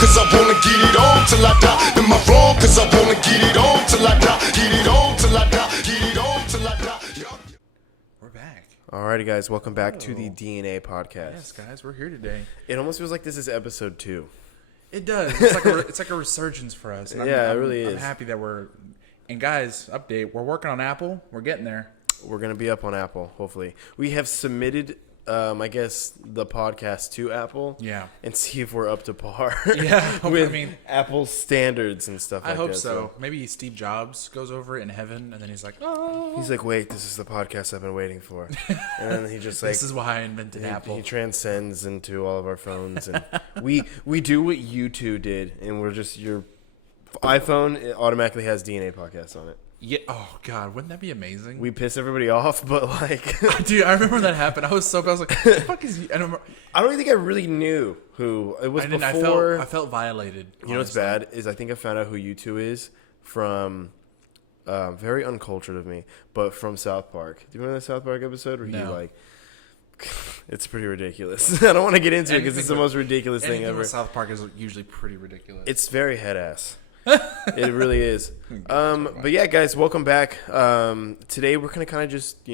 cause I wanna get it on till I die? Am I wrong, cause I wanna get it on till I die? Get it on till I die, get it on till I die. We're back. Alrighty, guys, welcome back to the DNA podcast. Yes, guys, we're here today. It almost feels like this is episode 2. It does. It's like a resurgence for us. And Yeah, it I'm really is. I'm happy that we're. And guys, update. We're working on Apple. We're getting there. We're going to be up on Apple, hopefully. We have submitted, I guess, the podcast to Apple. Yeah. And see if we're up to par. Yeah, with I mean, Apple standards and stuff like I that. hope so. Maybe Steve Jobs goes over it in heaven, and then he's like, "Oh, He's like, wait, this is the podcast I've been waiting for. And then he just like... this is why I invented Apple." He transcends into all of our phones. And we do what you two did, and we're just... Your iPhone it automatically has DNA podcast on it. Yeah. Oh God, wouldn't that be amazing? We piss everybody off, but like... Dude, I remember when that happened. I was so bad. I was like, "What the fuck is?" I don't remember. I don't think I really knew who it was I didn't. before. I felt violated. You know what's bad is I think I found out who you two is from very uncultured of me, but from South Park. Do you remember the South Park episode where he No. like? It's pretty ridiculous. I don't want to get into it because Anything it's the with- most ridiculous thing Anything ever. with South Park is usually pretty ridiculous. It's very head ass. It really is. But yeah, guys, welcome back. Today we're gonna kind of just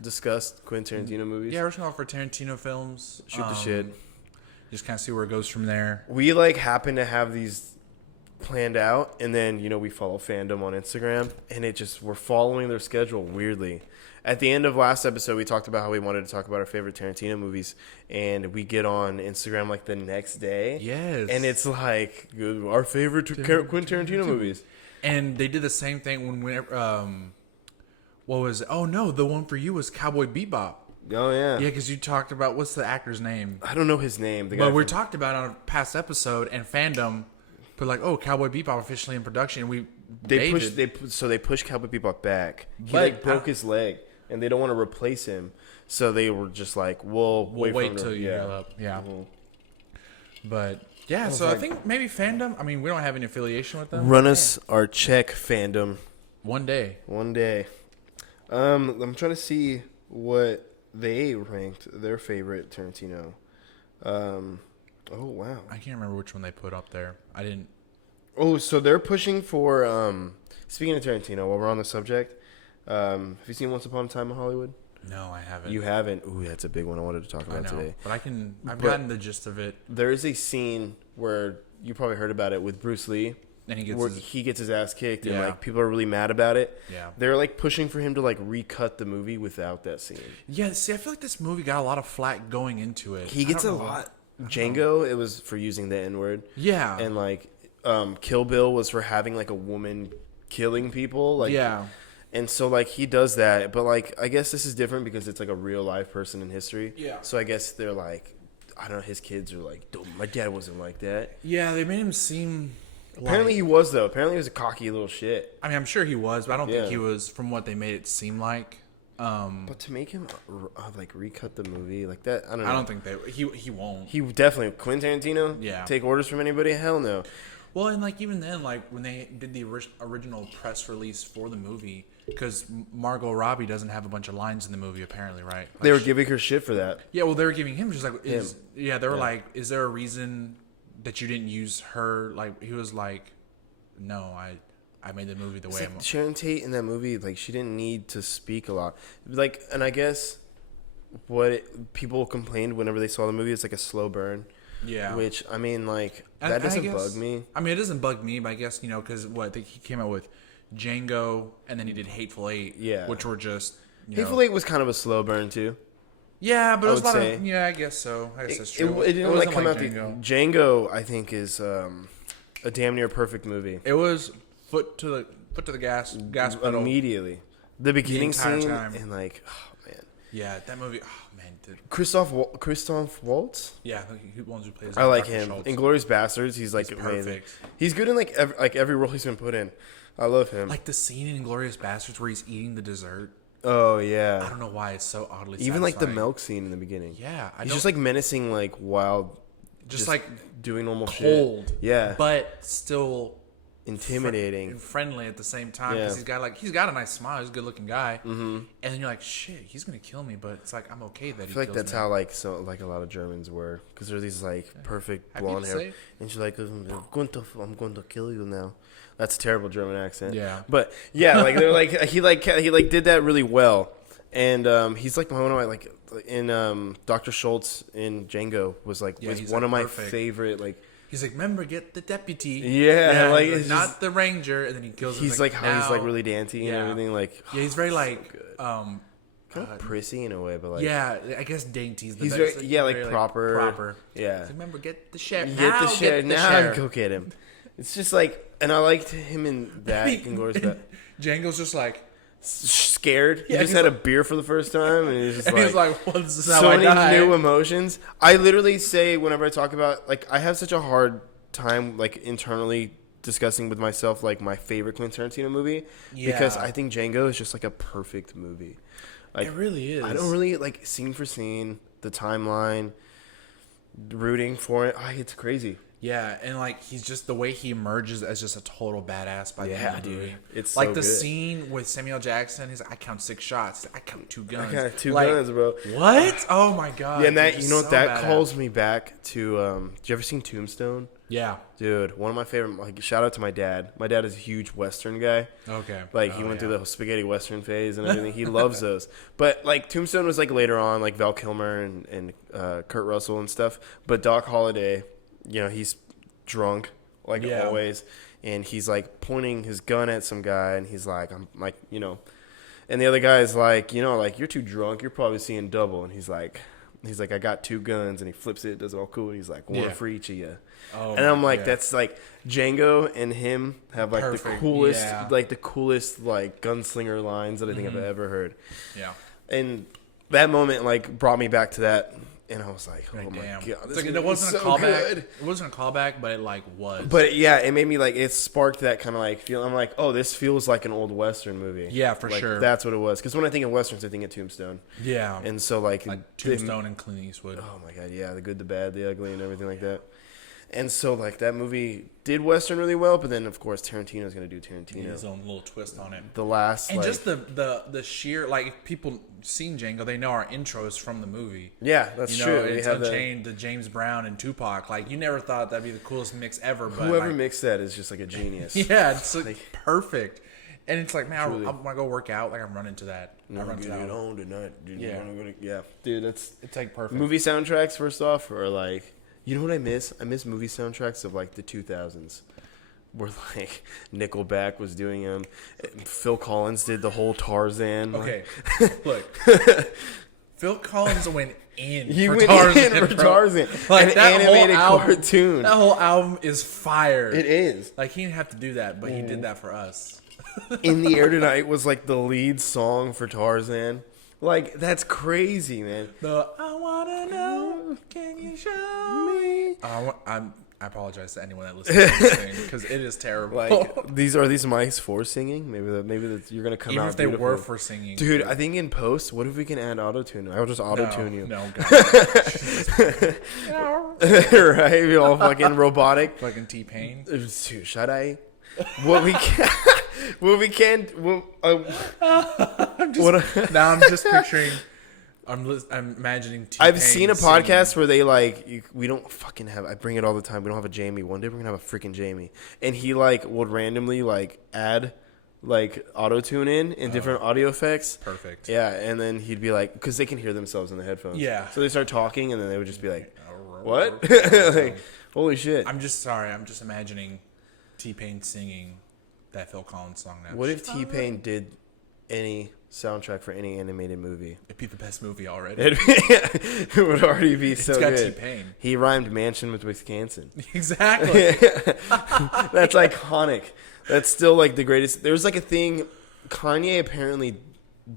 discuss Quentin Tarantino movies. Yeah, we're just going for Tarantino films. Shoot the shit. Just kind of see where it goes from there. We like happen to have these planned out, and then we follow fandom on Instagram, and we're following their schedule weirdly. At the end of last episode, we talked about how we wanted to talk about our favorite Tarantino movies, and we get on Instagram like the next day. Yes. And it's like our favorite Quentin Tarantino movies. And they did the same thing whenever, what was it? Oh no, the one for you was Cowboy Bebop. Oh yeah. Yeah, because you talked about, what's the actor's name? I don't know his name. The guy But we from- talked about it on a past episode, and fandom put like, oh, Cowboy Bebop officially in production. And They pushed Cowboy Bebop back. He But like broke his leg, and they don't want to replace him, so they were just like, "We'll wait till you heal up. Yeah. Mhm. But yeah, so I think maybe fandom. I mean, we don't have any affiliation with them. Run us our check, fandom, One day. one day." I'm trying to see what they ranked their favorite Tarantino. Oh wow. I can't remember which one they put up there. I didn't. Oh, so they're pushing for. Speaking of Tarantino, while we're on the subject, have you seen Once Upon a Time in Hollywood? No, I haven't. You haven't. Ooh, that's a big one I wanted to talk I about know, today. but I've But- gotten the gist of it. There is a scene where you probably heard about it with Bruce Lee, And he where gets he gets his ass kicked, and Yeah. like people are really mad about it. Yeah. They're like pushing for him to like recut the movie without that scene. Yeah, see, I feel like this movie got a lot of flack going into it. He gets a I don't know lot. why. Django, it was for using the N word, Yeah. and like Kill Bill was for having like a woman killing people. Like yeah. And so, like, he does that, but, like, I guess this is different because it's, like, a real-life person in history. Yeah. So I guess they're, like, I don't know, his kids are, like, my dad wasn't like that. Yeah, they made him seem. Apparently he was, though. Apparently he was a cocky little shit. I mean, I'm sure he was, but I don't Yeah. think he was from what they made it seem like. But to make him, like, recut the movie, like that, I don't know. I don't think he won't. He definitely, Quentin Tarantino? Yeah. Take orders from anybody? Hell no. Well, and like even then, like when they did the original press release for the movie, because Margot Robbie doesn't have a bunch of lines in the movie, apparently, right? Like They were giving her shit for that. yeah, well, they were giving him just like, they were Yeah. like, is there a reason that you didn't use her? Like he was like, no, I made the movie the way It's I'm. like Sharon Tate in that movie, like, she didn't need to speak a lot. Like, and I guess people complained whenever they saw the movie, it's like a slow burn. Yeah. Which, I mean, like, And that I doesn't guess- bug me. I mean, it doesn't bug me, but I guess because I think he came out with Django, and then he did Hateful Eight, Yeah. which were just Hateful Eight was kind of a slow burn, too. Yeah, but it was a would lot say. of I guess so. I guess that's It, true. it didn't wasn't like come out. Django. Django, I think, is a damn near perfect movie. It was foot to the gas pedal. Immediately. The beginning entire scene, time. and like, oh, man. Yeah, that movie. Oh man, dude. Christoph Waltz? Yeah, he wants to play. I like Dr. him. Schultz. Inglourious Bastards, he's like He's amazing. perfect. He's good in like every role he's been put in. I love him. Like the scene in Inglourious Bastards where he's eating the dessert. Oh I yeah. don't know why it's so oddly. Even like the satisfying. milk scene in the beginning. Yeah, He's just like menacing, like wild, just like doing normal cold. shit. Yeah. but still intimidating. friendly at the same time because Yeah. he's got a nice smile. He's a good looking guy. Mm-hmm. And then you're like, shit, he's gonna kill me, but it's like I'm okay that I feel like that's me. how like a lot of Germans were, because they're these like perfect Happy to blonde hair, say. and she's like, I'm going to kill you now. That's a terrible German accent. Yeah. But yeah, like they're like he did that really well, and he's like one of my like in Dr. Schultz in Django was he's, one of my perfect. favorite like. He's like, remember, get the deputy. Yeah, like, it's not just- the ranger, and then he kills him. He's like how he's like now- really dancey and Yeah. everything. Like Yeah, he's very so like good. um Kind of prissy in a way, but like yeah, I guess dainty's the he's best. very, yeah, like very, proper. proper. Yeah. He's like, remember, get the sheriff. Get the Now shit now. sheriff. Go get him. It's just like, and I liked him in that Inglourious Basterds. Django's just like, Scared. He Yeah, just he's had a beer for the first time, and he's just and like, he's like, well, this is how so I many die. new emotions. I literally say whenever I talk about, like, I have such a hard time like internally discussing with myself like my favorite Quentin Tarantino movie, because Yeah. I think Django is just like a perfect movie. Like, It really is. I don't really like scene for scene, the timeline, rooting for it. It's crazy. Yeah, and like he's just the way he emerges as just a total badass by the end of the dude. movie. It's like so the good. scene with Samuel Jackson. He's like, I count 6 shots. He's like, I count 2 guns. I got two Like, guns, bro. What? Oh my god. Yeah, and that He's you know just what so that badass. calls me back to. Did you ever seen Tombstone? Yeah. Dude, one of my favorite. Like, shout out to my dad. My dad is a huge Western guy. Okay. Like, he Oh, went yeah. through the spaghetti Western phase and everything. He loves those. But like Tombstone was like later on, like Val Kilmer and Kurt Russell and stuff. But Doc Holliday, you know, he's drunk like Yeah. always, and he's like pointing his gun at some guy, and he's like, I'm like, you know, and the other guy's like, you know, like, you're too drunk, you're probably seeing double, and he's like, I got 2 guns, and he flips it, does it all cool, and he's like, one Yeah. for each of you. Oh, And I'm like, yeah. that's like Django and him have like Perfect, the coolest, yeah. like gunslinger lines that I think I've ever heard. Yeah. And that moment like brought me back to that, and I was like, oh Like, my damn. god, It's this like, movie it wasn't is a so callback. good. It wasn't a callback, but it like was. But yeah, it made me like, it sparked that kind of like feel. I'm like, oh, this feels like an old Western movie. Yeah, for Like, sure. That's what it was. Because when I think of Westerns, I think of Tombstone. yeah. And so like Tombstone and Clint Eastwood. Oh my god, yeah, the good, the bad, the ugly, and everything like that. And so like that movie did Western really well, but then of course Tarantino's gonna do Tarantino. His own little twist on it. The last And like, just the sheer, like, if people seen Django, they know our intros from the movie. yeah, that's You know, true. We it's have the, Unchained, the James Brown and Tupac. Like, you never thought that'd be the coolest mix ever. But whoever like, mixed that is just like a genius. yeah, it's like perfect. And it's like, man, Truly. I want to go work out. Like, I'm running to that. I run to Get that. it on tonight, dude. Yeah. Yeah, dude, that's It's like perfect. movie soundtracks. First off, or like, you know what I miss? I miss movie soundtracks of like the 2000s, where like Nickelback was doing them. Phil Collins did the whole Tarzan. Okay, look, Phil Collins went in. He for went Tarzan, in for bro. Tarzan, Like an that whole animated album, cartoon. That whole album is fire. It is. Like, he didn't have to do that, but he did that for us. In the Air Tonight was like the lead song for Tarzan. Like, that's crazy, man. The I wanna know, can you show me? I apologize to anyone that listens to this thing because it is terrible. Like, these mics for singing. Maybe you're gonna come even out if they were beautiful. for singing, Dude, I think in post, what if we can add auto tune? I'll just auto tune you. No, God. Right? Be all fucking robotic. Fucking T-Pain. Dude, should I? What we can? What we can? What? Now I'm just picturing. I'm imagining. T-Pain I've seen a singing. podcast where they like we don't fucking have. I bring it all the time. We don't have a Jamie. One day we're gonna have a freaking Jamie, and he like would randomly like add like auto tune in different audio effects. Perfect. Yeah, and then he'd be like, because they can hear themselves in the headphones. Yeah. So they start talking, and then they would just be like, "What? Like, holy shit!" I'm just sorry. I'm just imagining T-Pain singing that Phil Collins song now. What if T-Pain did any soundtrack for any animated movie? It'd be the best movie already. It would already be so It's got good. T-Pain. He rhymed mansion with Wisconsin. Exactly. That's iconic. That's still like the greatest. There's like a thing. Kanye apparently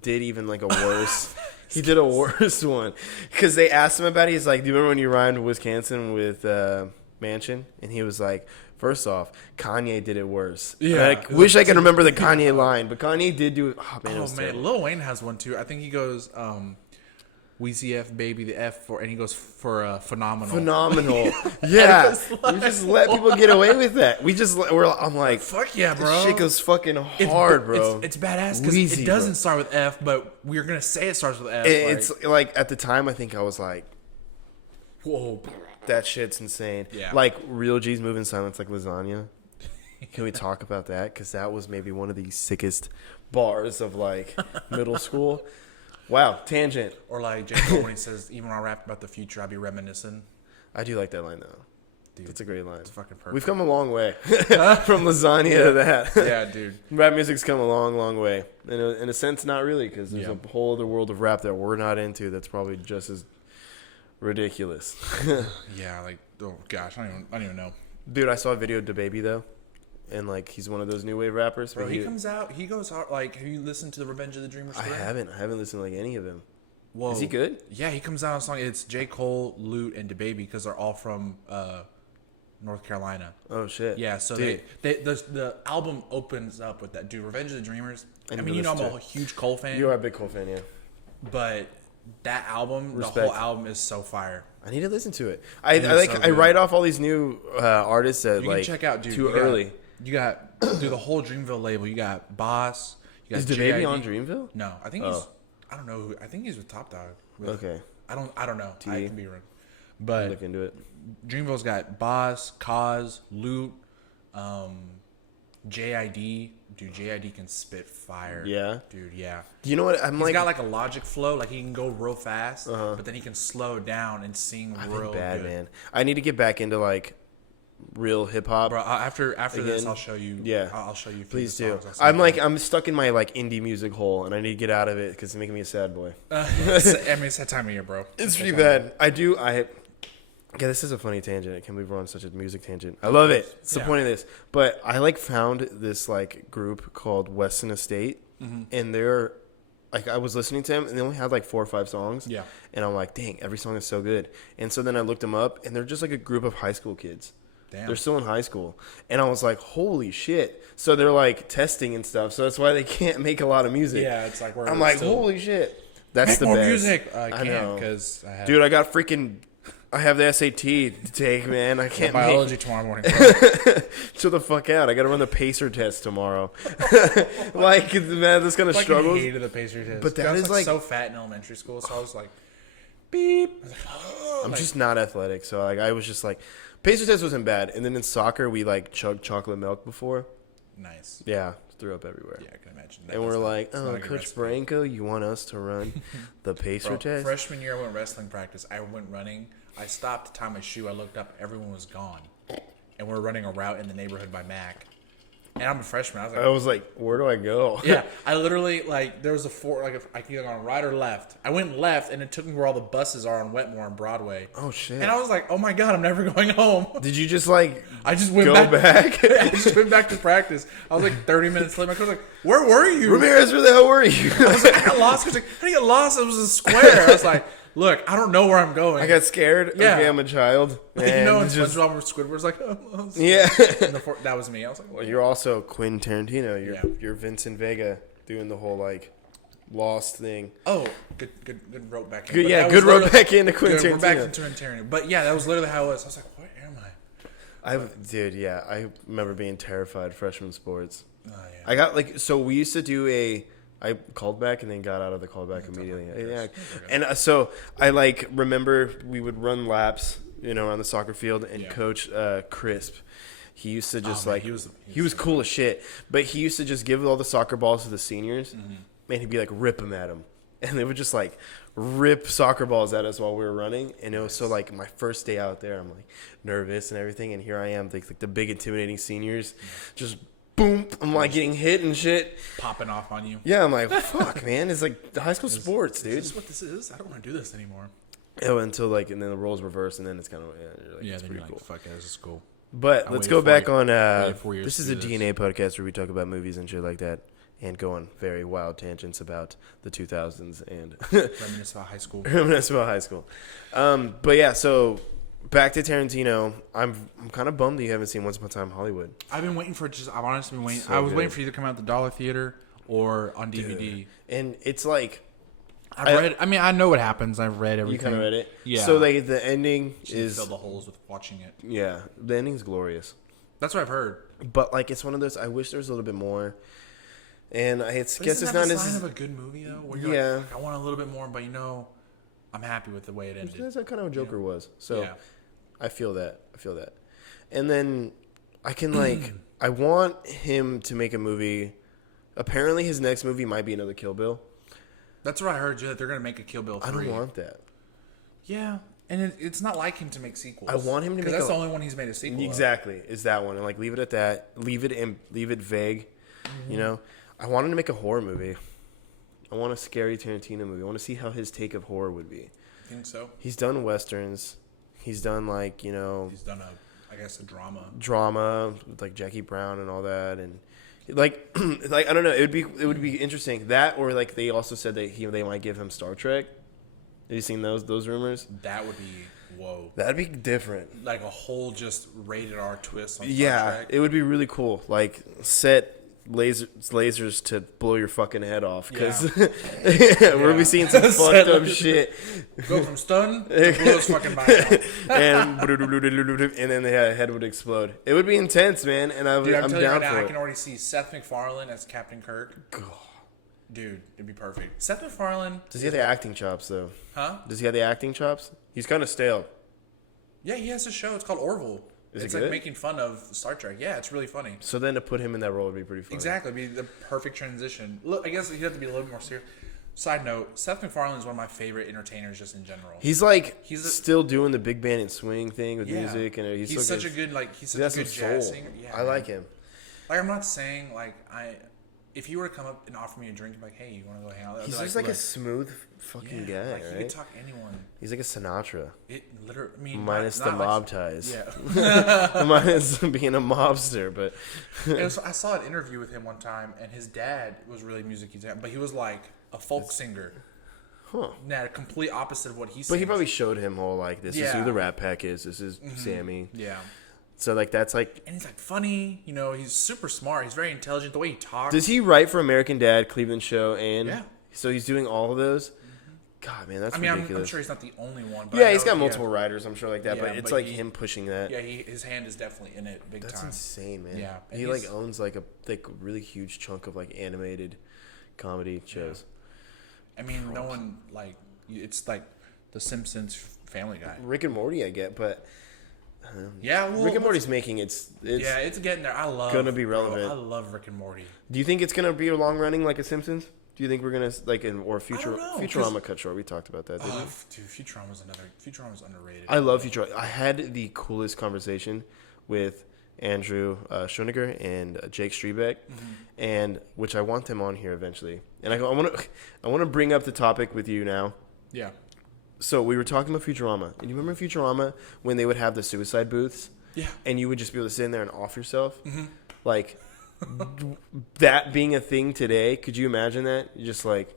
did even like a worse. He did a worse one because they asked him about it. He's like, "Do you remember when you rhymed Wisconsin with mansion?" And he was like, "First off, Kanye did it worse." Yeah. I wish I could remember the Kanye line, but Kanye did do it. Oh man, it Oh was man, terrible. Lil Wayne has one too. I think he goes, Weezy F baby the F for, and he goes for phenomenal. Phenomenal. Yeah. was like, We just let people get away with that. I'm like, Fuck yeah, bro. this shit goes fucking hard, bro. It's badass because Weezy, it doesn't bro. start with F, but we're gonna say it starts with F. It's like at the time, I think I was like, whoa. that shit's insane. Yeah. Like Real G's moving silence like lasagna. Can we talk about that? Because that was maybe one of the sickest bars of like middle school. Wow, tangent. Or like J. Cole when he says, even when I rap about the future, I'll be reminiscing. I do like that line though. Dude, That's a great line. it's fucking perfect. We've come a long way from lasagna to that. Yeah, dude. Rap music's come a long, long way. In a sense, not really, because there's Yeah. a whole other world of rap that we're not into that's probably just as ridiculous. Yeah, like, oh gosh, I don't even know. Dude, I saw a video of DaBaby though, and like he's one of those new wave rappers. Bro, but he comes out, he goes hard. Like, have you listened to the Revenge of the Dreamers? I haven't listened to like any of them. Whoa. Is he good? Yeah, he comes out on a song. It's J. Cole, Lute, and DaBaby because they're all from North Carolina. Oh shit. Yeah, so Dude, the album opens up with that. Dude, Revenge of the Dreamers. I need mean, to you know I'm listen to a huge Cole fan, you are a big Cole fan, yeah. but that album, the Respect. whole album is so fire. I need to listen to it. I It is like so I good. write off all these new artists that You like can check out, dude. too you got- early. You got through the whole Dreamville label. You got Boss. You got Is DaBaby JID. on Dreamville? No, I think he's. Oh. I don't know. I think he's with Top Dog. With- Okay, I don't know. I TD. can be wrong. But look into it. Dreamville's got Boss, Cause, Lute, JID. Dude, JID can spit fire. Yeah? Dude, yeah. Do you know what I'm He's like? got like a Logic flow. Like he can go real fast, but then he can slow down and sing real bad good. man. I need to get back into like real hip hop. Bro, after this, Again. I'll show you. Yeah. I'll show you. A few Please of the do. songs. I'll send you. I'm stuck in my like indie music hole, and I need to get out of it because it's making me a sad boy. I mean, it's that time of year, bro. It's that pretty time of year. bad. Yeah, this is a funny tangent. I can't believe we're on such a music tangent. I love it. It's the Yeah. point of this. But I like found this like group called Weston Estate, and they're like I was listening to them, and they only had like 4 or 5 songs. Yeah. And I'm like, dang, every song is so good. And so then I looked them up, and they're just like a group of high school kids. Damn. They're still in high school, and I was like, holy shit. So they're like testing and stuff. So that's why they can't make a lot of music. Yeah, it's like we're I'm like, still- holy shit. That's Make the more best. music. I know. can't because I have Dude, I got I have the SAT to take, man. I can't biology make tomorrow morning. Bro. chill the fuck out. I got to run the pacer test tomorrow. Like, man, this kind of Fucking struggles. hated the Pacer test. But that I was is like like- so fat in elementary school, so I was like, beep. I was like, oh, I'm like, just not athletic, so like I was just like, pacer test wasn't bad. And then in soccer, we like chugged chocolate milk before. nice. Yeah, threw up everywhere. Yeah, I can imagine. And we're like, it's not oh, a good Coach recipe. Branco, you want us to run the pacer Bro, test? freshman year, I went wrestling practice. I went running. I stopped to tie my shoe. I looked up. Everyone was gone, and we're running a route in the neighborhood by Mac. And I'm a freshman. I was like, I was like, where do I go? yeah, I literally like there was a I could either go on right or left. I went left, and it took me where all the buses are on Wetmore and Broadway. Oh, shit. And I was like, oh my god, I'm never going home. Did you just like I just went go back? I just went back to practice. I was like 30 minutes late. My coach was like, where were you? Ramirez, where the hell were you? I was like, I got lost. He was like, how do you get lost? It was a square. I was like, look, I don't know where I'm going. I got scared. Yeah. Okay, I'm a child. like, you know, And and just- SpongeBob or Squidward's like, oh, oh. yeah. And that was me. I was like, Well, you're also Quentin Tarantino. Yeah. You're Vincent Vega doing the whole like Lost thing. oh, good rope back in. Good, But yeah, that good was rope literally- back into Quentin Good, we're back Tarantino. into Tarantino. But yeah, that was literally how it was. I was like, where am I? Dude, yeah, I remember being terrified freshman sports. Oh, yeah. I got like so we used to do I called back and then got out of the callback immediately. Yeah, and so I like remember we would run laps, around the soccer field, and Yeah. Coach Crisp, he used to just man, like he he was cool as shit, but he used to just give all the soccer balls to the seniors, and he'd be like rip them at them, and they would just like rip soccer balls at us while we were running, and it was so like my first day out there, I'm like nervous and everything, and here I am, like the big intimidating seniors, just. Boom! I'm like getting hit and shit. Popping off on you. Yeah, I'm like, fuck, man. It's like the high school sports, dude. Is this what this is? I don't want to do this anymore. Oh, until like, and then the roles reverse, and then it's kind of, you're like, Yeah, it's then pretty you're like, cool. fuck yeah, this is cool. But I let's waited go 4 back years- on. waited 4 years This is to a do this. DNA podcast where we talk about movies and shit like that, and go on very wild tangents about the 2000s and Reminisce about high school. reminisce about high school. But yeah, so back to Tarantino. I'm kind of bummed that you haven't seen Once Upon a Time in Hollywood. I've been waiting for it. I've honestly been waiting. So I was good. waiting for you to come out the Dollar Theater or on DVD. And it's like, I know what happens. I've read everything. You kind of read it? Yeah. So, like, the ending Just fill is... the holes with watching it. Yeah, the ending's glorious. That's what I've heard. But, like, it's one of those... I wish there was a little bit more. And I guess Isn't it's that not the as... sign of a good movie, though? Where you're Yeah. like, I want a little bit more, but I'm happy with the way it ended. That's kind of what Joker was. So, Yeah. I feel that. And then I can, like... I want him to make a movie. Apparently, his next movie might be another Kill Bill. That's what I heard, that they're going to make a Kill Bill 3. I don't want that. Yeah. And it's not like him to make sequels. I want him to make Because that's the only one he's made a sequel Exactly, is that one. And, like, leave it at that. Leave it vague. Mm-hmm. You know? I want him to make a horror movie. I want a scary Tarantino movie. I want to see how his take of horror would be. I think so. He's done Westerns. He's done, like, you know... He's done a drama. Drama with, like, Jackie Brown and all that. And, like, like I don't know. It would be interesting. That, or, like, they also said that they might give him Star Trek. Have you seen those rumors? That would be, whoa. That'd be different. Like a whole just rated R twist on Star Yeah, Trek. it would be really cool. Like, set lasers to blow your fucking head off. Because we'll be seeing some fucked up shit. Go from stun to blow his fucking mind off. and then the head would explode. It would be intense, man. And Dude, I'm telling you down right now, for I it. can already see Seth MacFarlane as Captain Kirk. Dude, it'd be perfect. Seth MacFarlane. Does he have the acting chops, though? Huh? Does he have the acting chops? He's kind of stale. Yeah, he has a show. It's called Orville. Is it it's good? like making fun of Star Trek. Yeah, it's really funny. So then to put him in that role would be pretty funny. Exactly. It'd be the perfect transition. Look, I guess he'd have to be a little bit more serious. Side note, Seth MacFarlane is one of my favorite entertainers just in general. He's like He's still doing the big band and swing thing with music, and he's such a good he's such he has a good some jazz soul. singer. Yeah, I like him. Like, I'm not saying if you were to come up and offer me a drink, like, hey, you want to go hang out? I'd be He's just like a look, smooth fucking guy, like, right? He could talk to anyone. He's like a Sinatra, It literally, I mean, minus not the like- mob ties. Yeah. Minus being a mobster, but And so I saw an interview with him one time, and his dad was really music, but he was like a folk singer. huh? Now, complete opposite of what he sings. But he probably showed him all like, this is who Yeah. the Rat Pack is. This is Sammy. Yeah. So like that's like. And he's like funny, he's super smart. He's very intelligent. The way he talks. Does he write for American Dad, Cleveland Show, and Yeah. So he's doing all of those. God, man, that's I mean, ridiculous. I'm sure he's not the only one. But Yeah, I he's know- got multiple writers, I'm sure, like that. Yeah, but it's but like he- him pushing that. Yeah, his hand is definitely in it, big That's time. insane, man. Yeah, and he like he's- owns like a really huge chunk of like animated comedy shows. I mean, no one it's like The Simpsons, Family Guy. Rick and Morty, I get, but Yeah, well, Rick and Morty's making it's. Yeah, it's getting there. I love. gonna be bro, relevant. I love Rick and Morty. Do you think it's gonna be a long running like a Simpsons? Do you think we're gonna or don't know, Futurama cut short? We talked about that, didn't we? Dude, Futurama's underrated. I love Futurama. I had the coolest conversation with Andrew Schoeniger and Jake Strebeck, and which I want them on here eventually. And I want to bring up the topic with you now. Yeah. So we were talking about Futurama, and you remember Futurama when they would have the suicide booths? Yeah. And you would just be able to sit in there and off yourself, like that being a thing today. Could you imagine that? You just like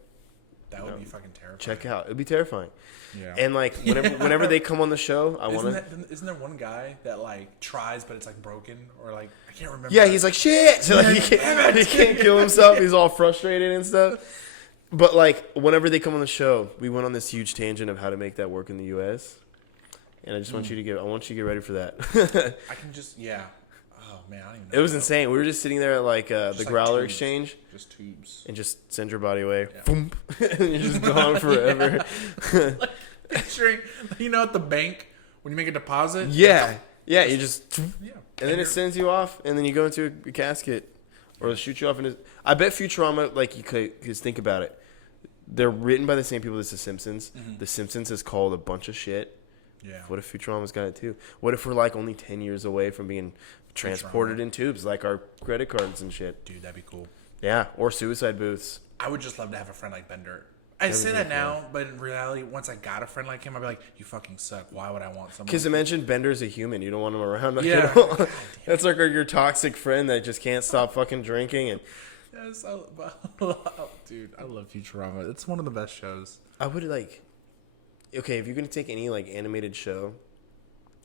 That would be fucking terrifying. check out. It'd be terrifying. Yeah. And like whenever they come on the show, I want to. Isn't there one guy that like tries, but it's like broken, or like I can't remember. Yeah, he's like shit. So like he can't kill himself. He's all frustrated and stuff. But like whenever they come on the show, we went on this huge tangent of how to make that work in the U.S. And I just want you to I want you to get ready for that. I can just Oh man, I don't even know. It was insane. We were just sitting there at like the like Growler tubes. Exchange Just tubes. and just send your body away. Boom. And you're just gone forever. Picturing, at the bank when you make a deposit. Yeah. Yeah, you just Yeah. and then it sends you off, and then you go into a casket, or it'll shoot you off. I bet Futurama, like you could, because think about it, they're written by the same people as The Simpsons. The Simpsons is called a bunch of shit. Yeah. What if Futurama's got it too? What if we're like only 10 years away from being transported in tubes, like our credit cards and shit? Dude, that'd be cool. Yeah, or suicide booths. I would just love to have a friend like Bender. I say that now, but in reality, once I got a friend like him, I'd be like, "You fucking suck. Why would I want someone?" Because imagine Bender's a human. You don't want him around. Like, Yeah. That's like your toxic friend that just can't stop fucking drinking. And Yes, dude, I love Futurama. It's one of the best shows. I would like, okay, if you're gonna take any like animated show,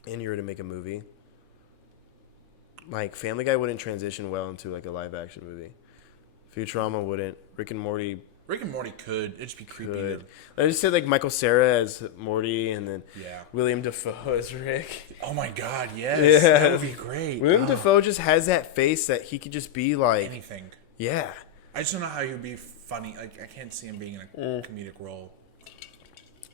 and you were to make a movie, like Family Guy wouldn't transition well into like a live action movie. Futurama wouldn't. Rick and Morty Rick and Morty could. It'd just be creepy. Good. I just said like Michael Cera as Morty, and then Yeah. William Dafoe as Rick. Oh my god, yes. Yeah. That would be great. William Oh, Dafoe just has that face that he could just be like, anything. yeah. I just don't know how he would be funny. Like, I can't see him being in a comedic role.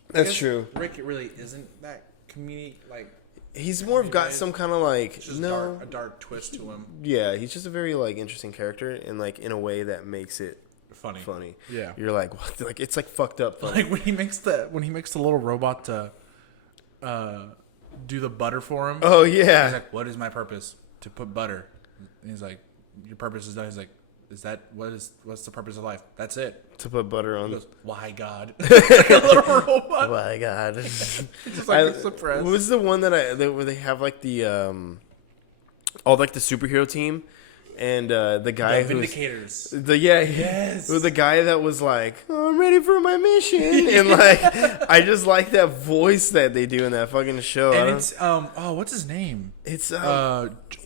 That's Because true. Rick really isn't that comedic. Like, He's more of got Right. some kind of like it's just no, a dark twist to him. yeah. He's just a very like interesting character, and like in a way that makes it funny. Yeah. You're like, what? Like it's like fucked up funny. Like when he makes the little robot to do the butter for him. Oh He's yeah. like, "What is my purpose? To put butter." And he's like, "Your purpose is that." He's like, "Is that what's the purpose of life?" That's it. To put butter on. He goes, "Why God?" Like a little robot. Oh my god. Just like suppressed. What was the one where they have like the all like the superhero team, and the guy The who's Vindicators. yes, the guy that was like, oh, I'm ready for my mission, and like I just like that voice that they do in that fucking show. And it's what's his name? It's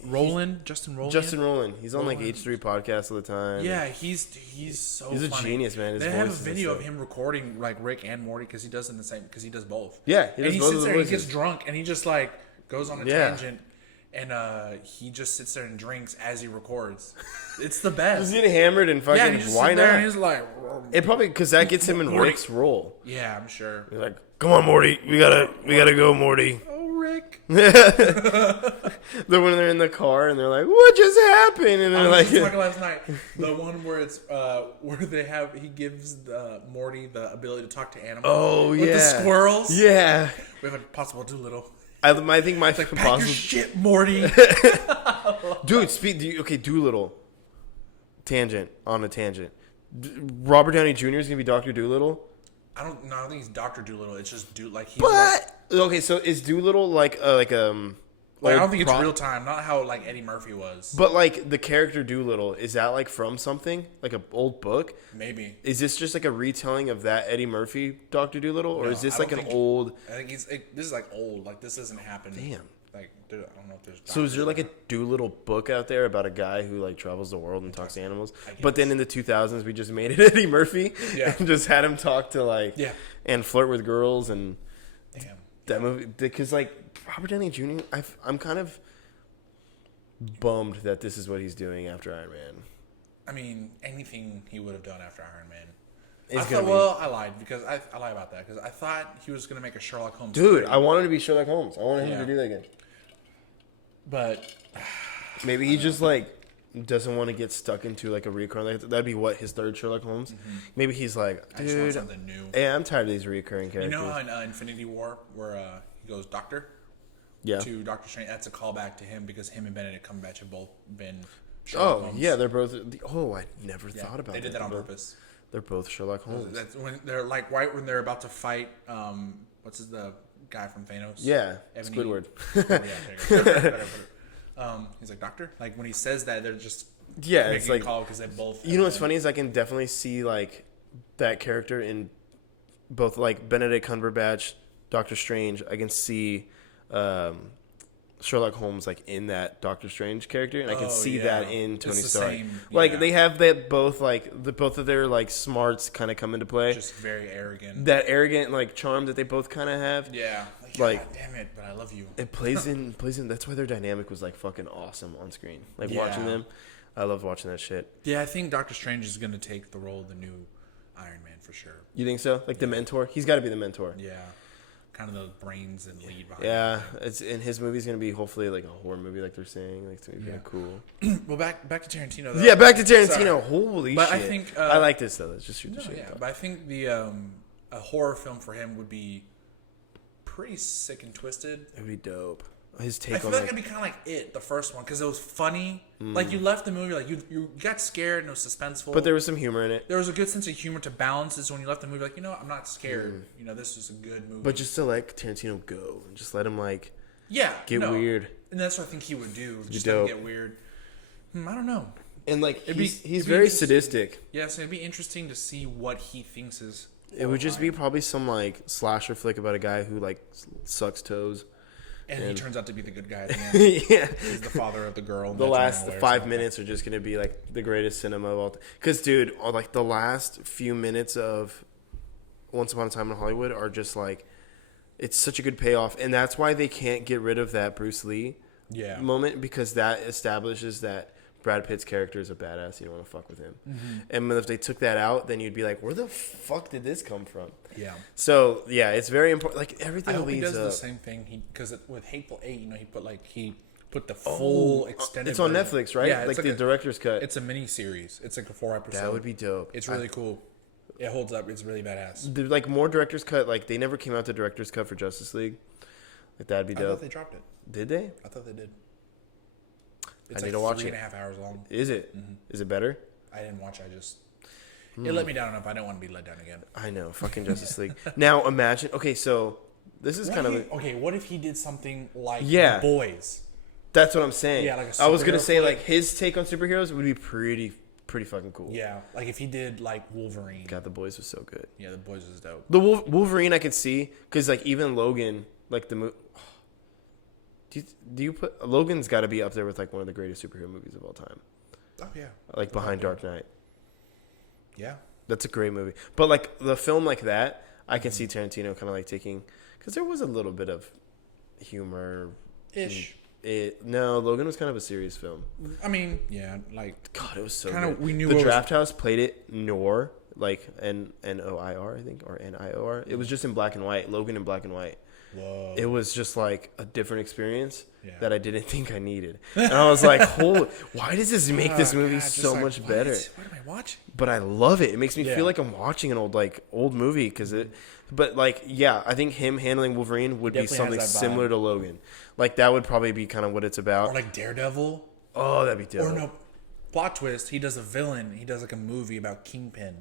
Roland, Justin Roland. Justin Roland. He's on like Roland. H3 podcast all the time. Yeah, he's so. He's a funny. genius, man. His They have a voice is video of sick. him recording like Rick and Morty because he does in the same because he does both. Yeah, he and does he both sits of the there, and he voices. gets drunk, and he just like goes on a Yeah. tangent, and he just sits there and drinks as he records. It's the best. He's getting hammered and fucking. Yeah, and he just why sits there and not? he's like, It probably because that gets him in Morty. Rick's role. yeah, I'm sure. He's like, come on, Morty, we gotta go, Morty. Oh, Rick. Then when they're in the car and they're like, "What just happened?" And I they're was like, just talking last night. The one where it's where he gives Morty the ability to talk to animals. "Oh with yeah, the squirrels. yeah." We have a possible Doolittle. I think my Pack your possible shit, Morty. dude. Okay, Doolittle. Tangent on a tangent. Robert Downey Jr. is gonna be Doctor Doolittle. I don't know. I don't think he's Doctor Doolittle. It's just like he's What? Okay, so is Doolittle like Like, I don't old think it's prop- real time. Not how like Eddie Murphy was. But like the character Doolittle, is that like from something like an old book? Maybe. Is this just like a retelling of that Eddie Murphy Doctor Doolittle, or No, is this I like don't an think- old? I think this is like old. Like this doesn't happen. Damn. Like dude, I don't know if there's. So is there like a doctors Doolittle book out there about a guy who like travels the world and talks to animals? I But then guess. in the 2000s, we just made it Eddie Murphy Yeah. and just had him talk to like Yeah. and flirt with girls and Damn. that movie because like Robert Downey Jr. I'm kind of bummed that this is what he's doing after Iron Man. I mean, anything he would have done after Iron Man. It's I gonna thought, be, well, I lied because I lied about that because I thought he was gonna make a Sherlock Holmes. dude. 3, I wanted to be Sherlock Holmes. I wanted him Yeah. to do that again. but Maybe he just like doesn't want to get stuck into like a recurring. Like, that'd be what his third Sherlock Holmes. Maybe he's like, I just want dude, something new. hey, I'm tired of these recurring You characters. know how in Infinity War where he goes Doctor yeah. to Doctor Strange? That's a callback to him because him and Benedict Cumberbatch have both been. Sherlock Oh Holmes. yeah, they're both. Oh, I never Yeah, thought about. They did that on They're purpose. They're both Sherlock Holmes. That's when they're like right when they're about to fight. The guy from Thanos? Yeah, Ebony- Squidward. Oh, yeah, there you go. Better put it. He's like Doctor. Like when he says that, they're just Yeah, making it's a like call because they both. you know what's funny is I can definitely see like that character in both like Benedict Cumberbatch, Doctor Strange. I can see Sherlock Holmes like in that Doctor Strange character, and I can Oh, see yeah. that in It's Tony the Stark. same, Like yeah. they have that both like both of their like smarts kind of come into play. Just very arrogant. That arrogant like charm that they both kind of have. Yeah. Like- God damn it, but I love you. It plays in. That's why their dynamic was like fucking awesome on screen. Like Yeah. watching them, I love watching that shit. Yeah, I think Doctor Strange is gonna take the role of the new Iron Man for sure. You think so? Like the mentor, he's got to be the mentor. Yeah. Kind of the brains and lead behind. Yeah, it's in his movie's gonna be hopefully like a horror movie, like they're saying. Like it's gonna be Yeah. kind of cool. Well, back to Tarantino. Though. Yeah, back to Tarantino. Sorry. Holy But shit! I think, I like this though. Let's just shoot the No, shit. yeah, but I think the a horror film for him would be pretty sick and twisted. It would be dope. His I take feel on like like, it'd be kind of like it, the first one, because it was funny. Like you left the movie, like you got scared and it was suspenseful. but there was some humor in it. there was a good sense of humor to balance this when you left the movie. Like I'm not scared. This is a good movie. But just to let Tarantino go and just let him like yeah, get weird. and that's what I think he would do. Just dope. let him get weird. I don't know. and like It'd be- he's it'd be very interesting. sadistic. Yeah, so it'd be interesting to see what he thinks is. It would just be probably some like slasher flick about a guy who like sucks toes. And he turns out to be the good guy at the end. Yeah. He's the father of the girl. The last 5 minutes are just gonna be like the greatest cinema of all time. Cause dude, like the last few minutes of Once Upon a Time in Hollywood are just like, it's such a good payoff, and that's why they can't get rid of that Bruce Lee moment, because that establishes that Brad Pitt's character is a badass. You don't want to fuck with him. Mm-hmm. And if they took that out, then you'd be like, where the fuck did this come from? Yeah. So yeah, it's very important. Like everything I hope leads he does up. the same thing. Because with Hateful Eight, he put the full extended. It's on version. Netflix, right? Yeah, like the director's cut. It's a mini series. It's like a 4-episode. That would be dope. It's really cool. It holds up. It's really badass. Like more director's cut. Like they never came out the director's cut for Justice League. Like that'd be dope. I thought they dropped it. Did they? I thought they did. I need to watch it. 3.5 hours long. Is it? Mm-hmm. Is it better? I didn't watch it. It let me down enough. I don't want to be let down again. I know. Fucking Justice League. Now imagine. Okay, so this is what if he did something like Yeah. The Boys? That's what I'm saying. Yeah, like a I was gonna superhero say flick. like his take on superheroes would be pretty fucking cool. Yeah, like if he did like Wolverine. God, The Boys was so good. Yeah, The Boys was dope. The Wolverine I could see, because like even Logan, like the movie. Do you put Logan's got to be up there with like one of the greatest superhero movies of all time? Oh yeah, Like behind Dark Knight. Yeah, That's a great movie. But like the film like that, I can see Tarantino kind of like taking, because there was a little bit of humor. ish. No, Logan was kind of a serious film. I mean, yeah, like God, it was so Kinda, good. we knew the what was- Draft House played it Noir, like Noir, I think, or Nior. It was just in black and white. Logan in black and white. whoa. It was just like a different experience Yeah. that I didn't think I needed. And I was like, holy, why does this make this movie God, just so like, much what? better? What am I watching? But I love it. It makes me Yeah. feel like I'm watching an old movie, because it. But like, yeah, I think him handling Wolverine would be Definitely has something that vibe. similar to Logan. Like that would probably be kind of what it's about. Or like Daredevil. Oh, that'd be dope. Or no, plot twist. He does a villain. He does like a movie about Kingpin.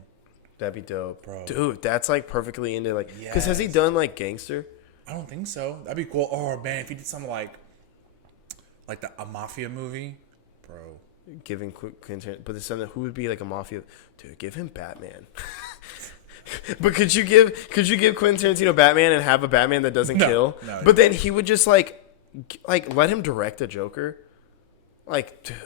That'd be dope, Bro. Dude, that's like perfectly into like. Because has he Yes. done like gangster? I don't think so. That'd be cool. Oh man, if he did something like a mafia movie, bro. Giving Quentin, but there's something. Who would be like a mafia? Dude, give him Batman. But could you give Quentin Tarantino Batman and have a Batman that doesn't kill? No. But then he would just like let him direct a Joker. Like, dude.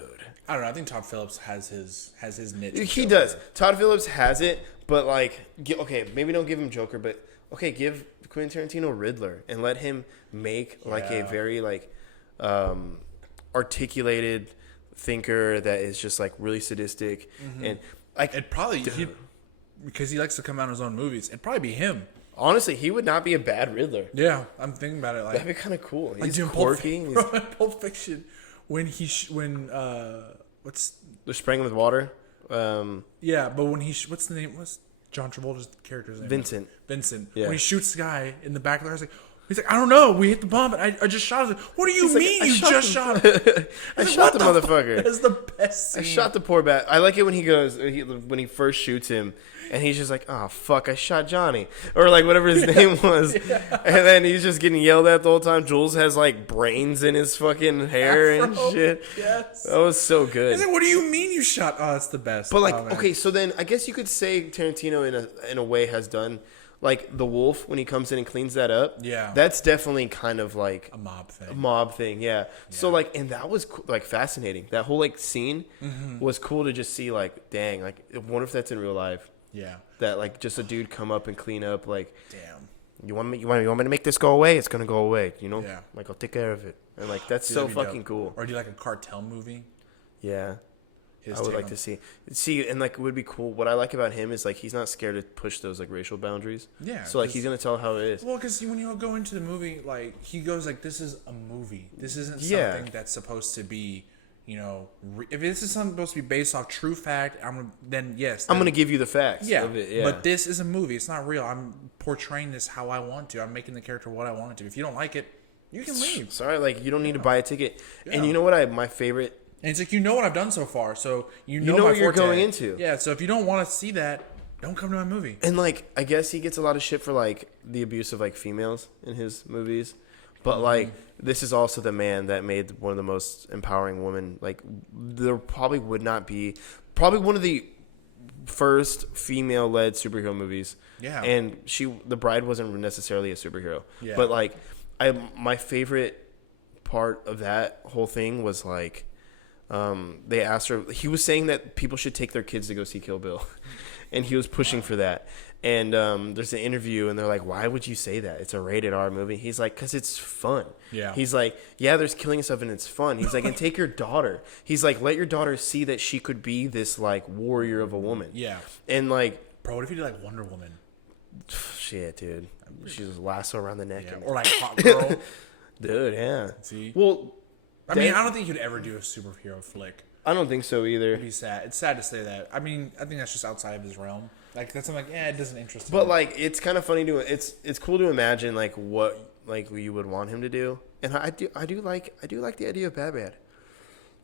I don't know. I think Todd Phillips has his niche. He Joker. does. Todd Phillips has it, but like, okay, maybe don't give him Joker, but okay, give Quentin Tarantino Riddler and let him make like a Yeah. very like articulated thinker that is just like really sadistic and like It'd probably because he likes to come out in his own movies. It'd probably be him. honestly, he would not be a bad Riddler. Yeah, I'm thinking about it. That'd Like, be kind of cool. like He's doing quirky. Pulp Fiction, when what's They're spraying him with water. yeah, but when what's the name? What's John Travolta's character's name? Vincent. Vincent. Yeah. When he shoots the guy in the back of the house, he's like, I don't know. We hit the bomb, and I just shot him. What do you He's like, mean "I you shot just him." shot him? I He's shot like, the "What fuck?" motherfucker. That's the best scene. I shot the poor bat. I like it when he goes when he first shoots him, and he's just like, "Oh fuck, I shot Johnny," or like whatever his name was, and then he's just getting yelled at the whole time. Jules has like brains in his fucking hair and Afro. shit. Yes. That was so good. He's like, what do you mean you shot? Oh, that's the best. But like, Oh, man. okay, so then I guess you could say Tarantino in a way has done like The Wolf when he comes in and cleans that up. Yeah. That's definitely kind of like a mob thing. mob thing, yeah. So like, and that was like fascinating. That whole like scene was cool to just see. Like, dang, like, I wonder if that's in real life. Yeah. That like just a dude come up and clean up. Like, Damn. you want me to make this go away? It's gonna go away. You know, Yeah. like I'll take care of it. And like that's Dude, so that'd be fucking dope. cool. Or do you like a cartel movie? Yeah. His I would take like on- to see, and like it would be cool. What I like about him is like he's not scared to push those like racial boundaries. Yeah, So like 'cause- he's gonna tell how it is. Well, because when you go into the movie, like he goes like, "This is a movie. This isn't Yeah. something that's supposed to be, you know, if this is something supposed to be based off true fact, then yes, I'm then- gonna give you the facts. yeah, Of it. Yeah. But this is a movie. It's not real. I'm portraying this how I want to. I'm making the character what I want it to. If you don't like it, you can leave. Sorry, like you don't need to buy a ticket. Yeah. And you know what? My favorite. And it's like, you know what I've done so far, so you know know my what you're forte. going into. Yeah, so if you don't want to see that, don't come to my movie. And like I guess he gets a lot of shit for like the abuse of like females in his movies, but like this is also the man that made one of the most empowering women. Like there probably would not be one of the first female-led superhero movies. Yeah. And the bride wasn't necessarily a superhero. Yeah. But like my favorite part of that whole thing was like, they asked her. He was saying that people should take their kids to go see Kill Bill, and he was pushing for that. And there's an interview, and they're like, "Why would you say that? It's a rated R movie." He's like, "Cause it's fun." Yeah. He's like, "Yeah, there's killing and stuff, and it's fun." He's like, "And take your daughter." He's like, "Let your daughter see that she could be this like warrior of a woman." Yeah. And like, Bro, what if you did like Wonder Woman? shit, dude, she just lasso around the neck. Yeah. And, Or like Hot Girl. dude, yeah. See? Well, I mean, I don't think you'd ever do a superhero flick. I don't think so either. It'd be sad. It's sad to say that. I mean, I think that's just outside of his realm. Like that's something like, it doesn't interest him. But like, it's kind of funny to it's cool to imagine like what like you would want him to do, and I do like the idea of Batman,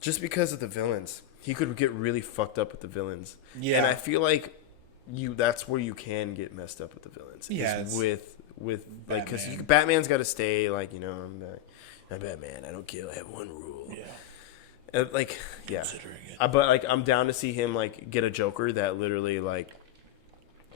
just because of the villains. He could get really fucked up with the villains. Yeah. And I feel like that's where you can get messed up with the villains. Yeah, is with like because Batman. Batman's got to stay like I'm Batman. I don't kill. I have one rule. Yeah. Like yeah. Considering it. But like I'm down to see him like get a Joker that literally like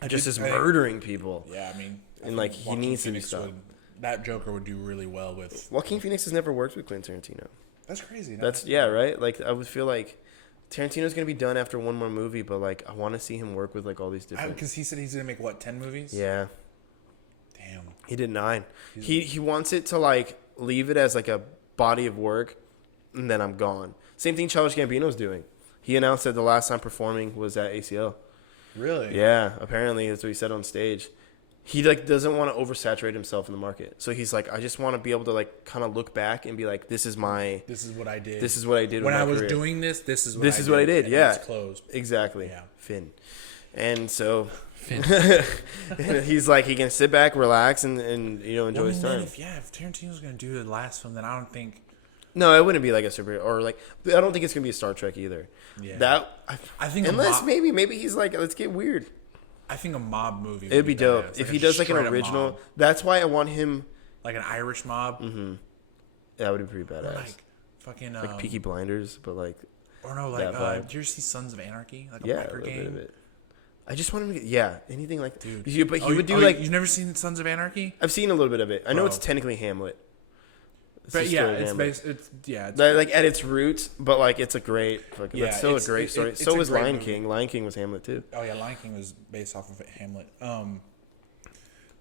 just is I think- murdering people. Yeah, I mean, I And, think like, he Joaquin needs to be Phoenix stopped. that Joker would do really well with. Joaquin Phoenix has never worked with Quentin Tarantino. That's crazy. That's yeah, right? Like I would feel like Tarantino's gonna be done after one more movie, but like I want to see him work with like all these different. Because he said he's gonna make what 10 movies. Yeah, Damn. he did 9. He wants it to like leave it as like a body of work, and then I'm gone. Same thing Childish Gambino's doing. He announced that the last time performing was at ACL. Really? Yeah, apparently that's what he said on stage. He like doesn't want to oversaturate himself in the market, so he's like, I just want to be able to like kind of look back and be like, this is my. This is what I did. This is what I did when with I my was career. doing this. This is what This I is did. what I did, And yeah. It's closed. Exactly. Yeah. Finn. And so Finn. he's like he can sit back, relax, and enjoy his Well, time. then if Tarantino's gonna do the last film, then I don't think. No, it wouldn't be like a superhero or like I don't think it's gonna be a Star Trek either. Yeah. I think unless a maybe he's like let's get weird. I think a mob movie. It'd be dope badass. if a he does like an straight-up original. mob. That's why I want him. like an Irish mob, That would be pretty badass. like fucking Like Peaky Blinders, but like or no, that like vibe. did you ever see Sons of Anarchy? Like a yeah, a biker little bit game. of it. I just want him to get anything like Dude. But he would do like you've never seen Sons of Anarchy? I've seen a little bit of it. I know Bro. it's technically Hamlet. It's But the yeah, story of it's Hamlet. based. It's yeah. It's, Like at its roots, but like it's a great. Yeah, it's still a great story. it's So a was great Lion movie. King. Lion King was Hamlet too. oh yeah, Lion King was based off of Hamlet.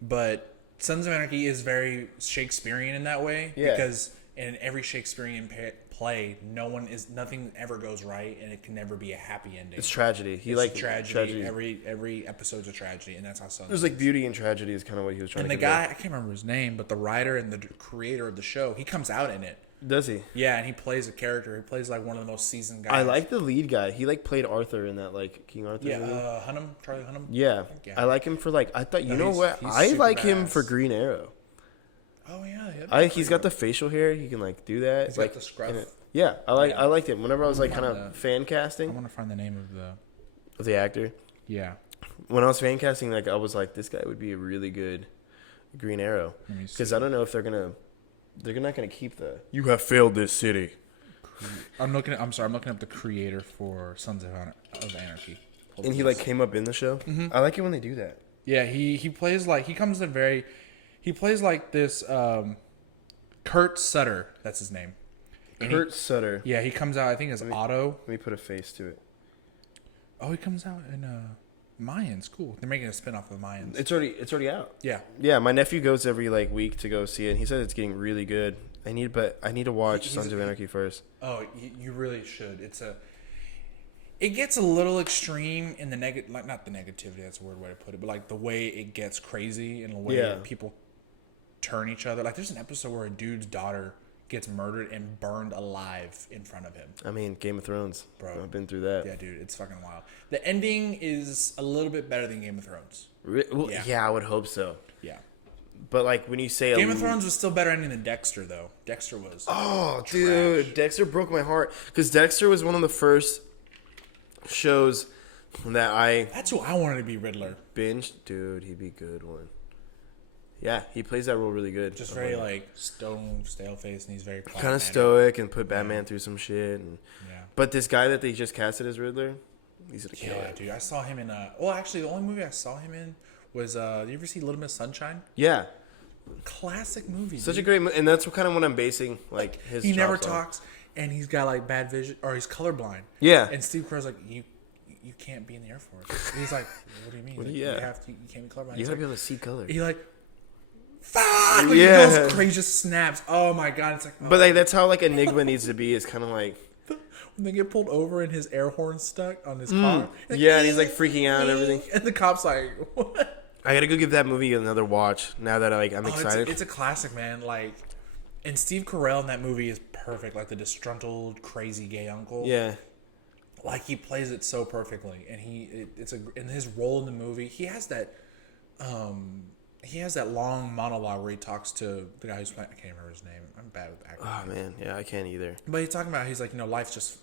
But Sons of Anarchy is very Shakespearean in that way Yeah. because in every Shakespearean play, nothing ever goes right, and it can never be a happy ending. It's tragedy. He It's like a tragedy. Every episode's a tragedy, and that's how Sons. There's like beauty in tragedy is kind of what he was trying and to the convey. guy, I can't remember his name, but the writer and the creator of the show, he comes out in it. Does he? Yeah, and he plays a character. He plays like one of the most seasoned guys. I like the lead guy. He like played Arthur in that like King Arthur Yeah, movie. Hunnam, Charlie Hunnam. Yeah. Yeah. I like him for like I thought you know he's- what he's I super like him badass. for Green Arrow. Oh yeah, He's got the facial hair. He can like do that. He's got like the scruff. and yeah, I liked him. Whenever I was like kind find of the- fan I casting want to find the name of the. of the actor. Yeah. When I was fan casting, like I was like, this guy would be a really good Green Arrow. Let me Because see. I don't know if they're not gonna keep the. You have failed this city. I'm looking up the creator for Sons of Anarchy. Hold And on, he like please. came up in the show. I like it when they do that. Yeah, he plays like he plays like this Kurt Sutter, that's his name. And Kurt Sutter. Yeah, he comes out I think as Otto. Let me put a face to it. Oh, he comes out in Mayans. Cool. They're making a spin-off of Mayans. It's already out. Yeah. Yeah, my nephew goes every like week to go see it. And he says it's getting really good. I need to watch He's Sons of a- Anarchy first. Oh, you really should. It gets a little extreme in the like not the negativity. That's a weird way to put it, but like the way it gets crazy and the way Yeah. people turn each other. Like there's an episode where a dude's daughter gets murdered and burned alive in front of him. I mean, Game of Thrones. Bro. I've been through that. Yeah, dude, it's fucking wild. The ending is a little bit better than Game of Thrones. Well, Yeah. yeah, I would hope so. Yeah. But like when you say Game of Thrones was still better ending than Dexter, though. Dexter was. Oh, dude, Dexter broke my heart because Dexter was one of the first shows that I That's who I wanted to be Riddler. binged. Dude, he'd be a good one. Yeah, he plays that role really good. Just very like stone, stale face, and he's very quiet kind mannered. of stoic and put Batman through some shit. And, Yeah. but this guy that they just casted as Riddler, he's gonna kill Yeah, it. dude. I saw him in well, actually, the only movie I saw him in was you ever see Little Miss Sunshine? Yeah, Classic movie. Such a dude. great, and that's kind of what I'm basing like his. He never chops on. talks, and he's got like bad vision, or he's colorblind. Yeah. And Steve Carell's like, you can't be in the Air Force. And he's like, what do you mean? He's like, Yeah. you can't be colorblind. You He's gotta like, be able to see color. he like, fuck! Like, Yeah. He goes crazy, just snaps. Oh my god! It's like, oh. But like that's how like Enigma needs to be. Is kind of like when they get pulled over and his air horn stuck on his car. yeah, and he's like freaking out and everything. And the cop's like, what? I gotta go give that movie another watch now that I'm Oh, excited. it's a classic, man. Like, and Steve Carell in that movie is perfect. Like the disgruntled, crazy gay uncle. yeah, Like he plays it so perfectly, and in his role in the movie, he has that long monologue where he talks to the guy who's playing. I can't remember his name. I'm bad with acting. oh man, yeah, I can't either. But he's talking about, he's like, life just,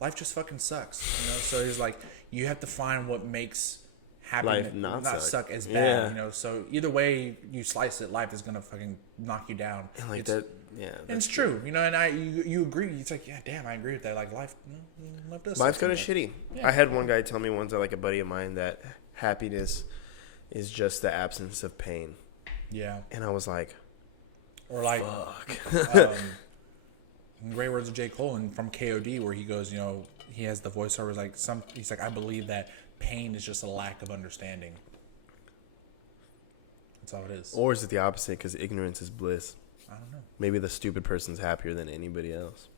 life just fucking sucks, So he's like, you have to find what makes happiness Life not suck as Yeah. bad, So either way you slice it, life is gonna fucking knock you down. And like It's- that, yeah. And it's true, and you agree. It's like, yeah, damn, I agree with that. Like life does. Life's suck kind of sometimes. shitty. Yeah. I had one guy tell me once, like a buddy of mine, that happiness is just the absence of pain, Yeah, and I was like, or like fuck. great words of J. Cole and from KOD, where he goes, he has the voiceover like he's like, I believe that pain is just a lack of understanding. That's all it is. Or is it the opposite? Because ignorance is bliss. I don't know. Maybe the stupid person's happier than anybody else.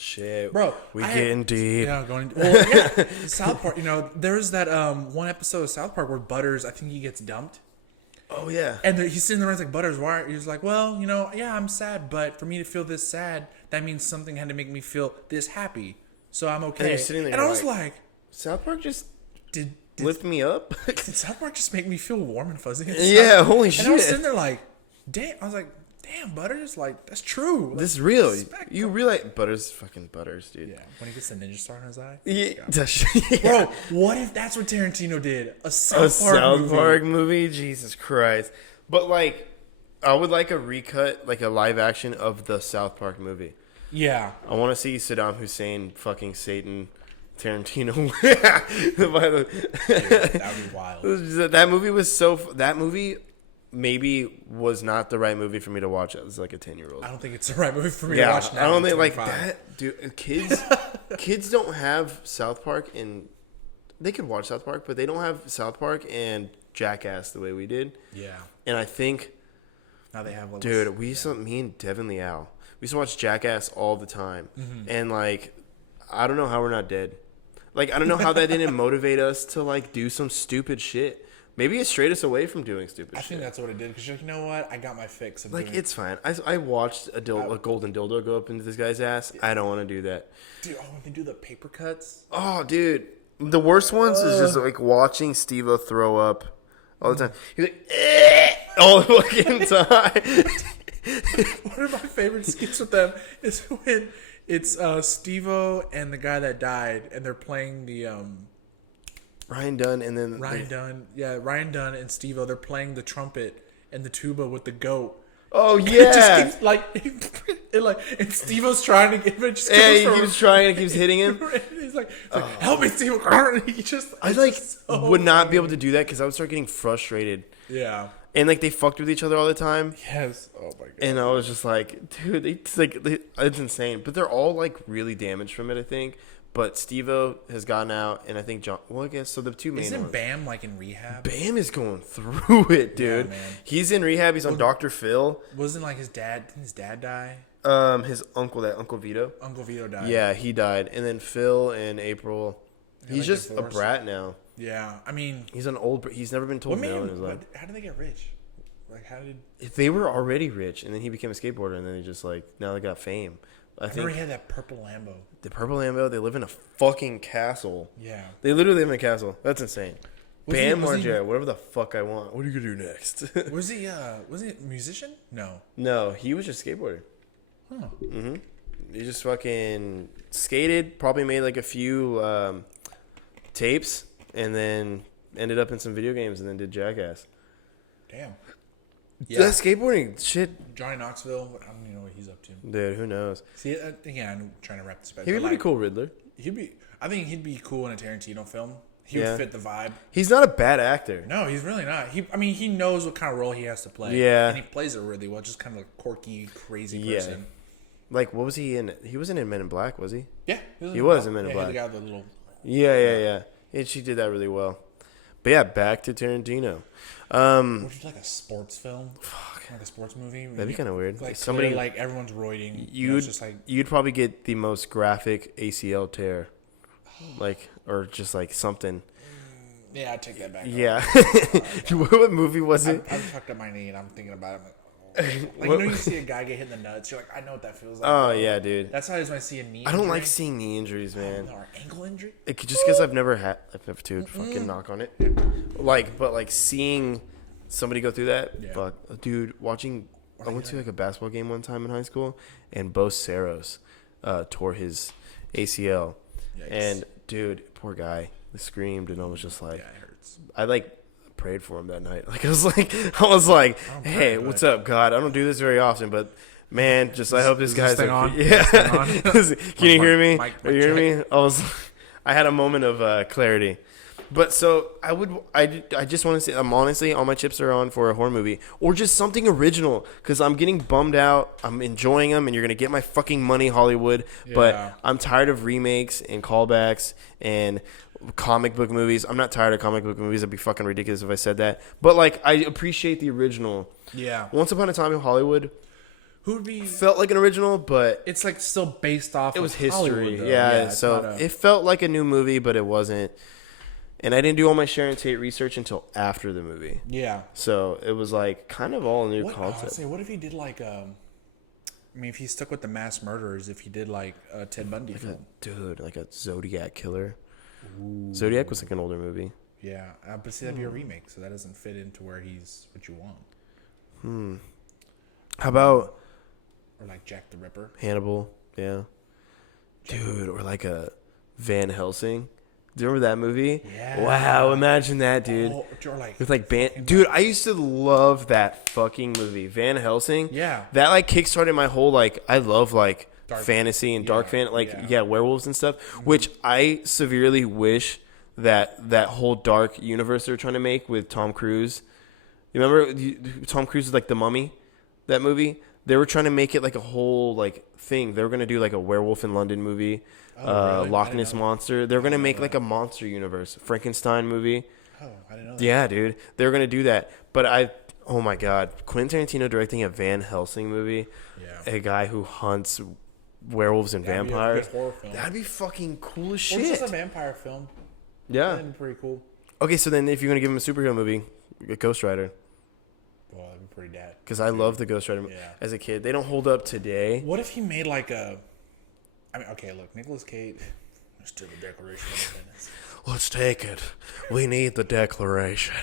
Shit, Bro, we getting deep. Yeah, going. Well, yeah, South Park. There's that one episode of South Park where Butters, I think he gets dumped, Oh yeah. and he's sitting there and he's like, Butters, why? He's like, well, yeah, I'm sad, but for me to feel this sad, that means something had to make me feel this happy, so I'm okay. you're sitting there, and I you're was like- like, South Park just did lift me up. did South Park just make me feel warm and fuzzy? Yeah, holy And I was shit. sitting there like, damn. I was like, damn, Butters, like that's true. Like, This is real. respect You him. realize Butters, fucking Butters, dude. Yeah, when he gets the ninja star in his eye. Yeah. Bro, what if that's what Tarantino did? A A South Park South movie. Park movie? Jesus Christ. But like, I would like a recut, like a live action of the South Park movie. Yeah. I want to see Saddam Hussein fucking Satan Tarantino. By the- Dude, that would be wild. that movie was so. That movie maybe was not the right movie for me to watch as like a 10-year-old. I don't think it's the right movie for me to Yeah, watch now. I don't at think like 25. that, dude. Kids don't have South Park, and they could watch South Park, but they don't have South Park and Jackass the way we did. Yeah. And I think, Now they have. Like, dude, me and Devin Liao, we used to watch Jackass all the time, and like, I don't know how we're not dead. Like, I don't know how that didn't motivate us to like do some stupid shit. Maybe it strayed us away from doing stupid I shit. think that's what it did because you're like, you know what? I got my fix. Of Like, doing it's fine. I watched a golden dildo go up into this guy's ass. I don't want to do that. Dude, when they do the paper cuts. Oh, dude. The worst ones is just like watching Steve-O throw up all the time. He's like, "Eh," all the fucking time. One of my favorite skits with them is when it's Steve-O and the guy that died, and they're playing the Ryan Dunn and then Ryan Dunn and Steve-O. They're playing the trumpet and the tuba with the goat. Oh, It just yeah. keeps, and Steve-O's trying to get it. Just Yeah, goes he from- keeps trying and keeps hitting him. He's like, help me, Steve. And he just, I it's like just so would not be funny. able to do that because I would start getting frustrated. Yeah. And like they fucked with each other all the time. Yes. Oh my god. And I was just like, dude, it's insane. But they're all like really damaged from it, I think. But Steve-O has gotten out, and I think John. Well, I guess so. The two main Isn't ones. Bam like in rehab? Bam is going through it, dude. man. He's in rehab. He's on Dr. Phil. Wasn't like his dad? Didn't his dad die? His uncle, Uncle Vito. Uncle Vito died. Yeah, he died. And then Phil and April. He's like, just divorced. a brat now. Yeah. I mean, He's an old. He's never been told what made no in him? his life. How did they get rich? Like, how did? They were already rich, and then he became a skateboarder, and then they just like now they got fame. I I remember think he had that purple Lambo. the Purple Lambo. They live in a fucking castle. Yeah. They literally live in a castle. That's insane. Was he- Bam was he- Margera, whatever the fuck I want. What are you gonna do next? Was he? Was he a musician? No. No, he was just a skateboarder. Huh. He just fucking skated, probably made like a few tapes, and then ended up in some video games, and then did Jackass. Damn. That skateboarding shit, Johnny Knoxville. I don't even know what he's up to. dude. Who knows? See, again, I'm trying to wrap this back. He'd be but, pretty like, cool, Riddler. I think he'd be cool in a Tarantino film. He would fit the vibe. He's not a bad actor. No, he's really not. He knows what kind of role he has to play. Yeah. And he plays it really well. Just kind of a quirky, crazy person. Like, what was he in? He wasn't in Men in Black, was he? Yeah. He was in Men in Black. The guy with the little... Yeah. And she did that really well. But yeah, back to Tarantino. Would you like a sports film? Like a sports movie? That'd be kind of weird. Like Somebody, like everyone's roiding. you'd, just like... you'd probably get the most graphic ACL tear. Like, or just like something. Yeah, I'd take that back. Yeah. What movie was it? I fucked up my knee and I'm thinking about it. Like, you see a guy get hit in the nuts. You're like, I know what that feels like. Oh, yeah, dude. That's how it is when I see a knee I don't injury. like seeing knee injuries, man. Or ankle injury. Just because I've never fucking knock on it. But seeing somebody go through that, Yeah. fuck, dude. I went to like a basketball game one time in high school, and Bo Saros tore his ACL, Yikes. and dude, poor guy, screamed, and I was just like, Yeah, it hurts. I prayed for him that night. Like I was like, hey, what's up, God? I don't do this very often, but. Man, I hope this guy's thing on? Yeah. Can you hear me? Mic Can you hear me? I had a moment of clarity. But so I just want to say, I'm honestly, all my chips are on for a horror movie or just something original because I'm getting bummed out. I'm enjoying them, and you're gonna get my fucking money, Hollywood. Yeah. But I'm tired of remakes and callbacks and comic book movies. I'm not tired of comic book movies. It'd be fucking ridiculous if I said that. But like, I appreciate the original. Yeah. Once Upon a Time in Hollywood. Who would be? Felt like an original, but It's like still based off. it was of history. Hollywood, though. Yeah, it's so not a- it felt like a new movie, but it wasn't. And I didn't do all my Sharon Tate research until after the movie. Yeah. So it was like kind of all a new What, concept. what if he did like I mean, if he stuck with the mass murderers, if he did like a Ted Bundy film. Dude, like a Zodiac killer. Ooh. Zodiac was like an older movie. Yeah, but see, that'd be a remake, so that doesn't fit into where he's what you want. How about Or like Jack the Ripper. Hannibal? Yeah. Dude, or like a Van Helsing. Do you remember that movie? Yeah. Wow, imagine that, dude. Oh, or like With like dude, I used to love that fucking movie, Van Helsing. Yeah. That like kickstarted my whole I love like Dark- fantasy and dark fan yeah. werewolves and stuff. Which I severely wish that whole dark universe they're trying to make with Tom Cruise. You remember Tom Cruise is like the Mummy, that movie? They were trying to make it like a whole like thing. They were gonna do like a Werewolf in London movie. Really? Loch Ness Monster. They're gonna make like a monster universe, Frankenstein movie. Oh, I didn't know that. Yeah, dude, they were gonna do that. But oh my god, Quentin Tarantino directing a Van Helsing movie, Yeah. a guy who hunts werewolves and That'd be a good vampires. horror film. That'd be fucking cool as Or just shit. a vampire film. Yeah. That'd be pretty cool. Okay, so then if you're gonna give him a superhero movie, get Ghost Rider, Well, that'd be pretty dad. because I love the Ghost Rider Yeah. as a kid. They don't hold up today. What if he made like a? I mean, okay, look, Nicolas Cage. Let's do the Declaration of Independence. Let's take it. We need the Declaration.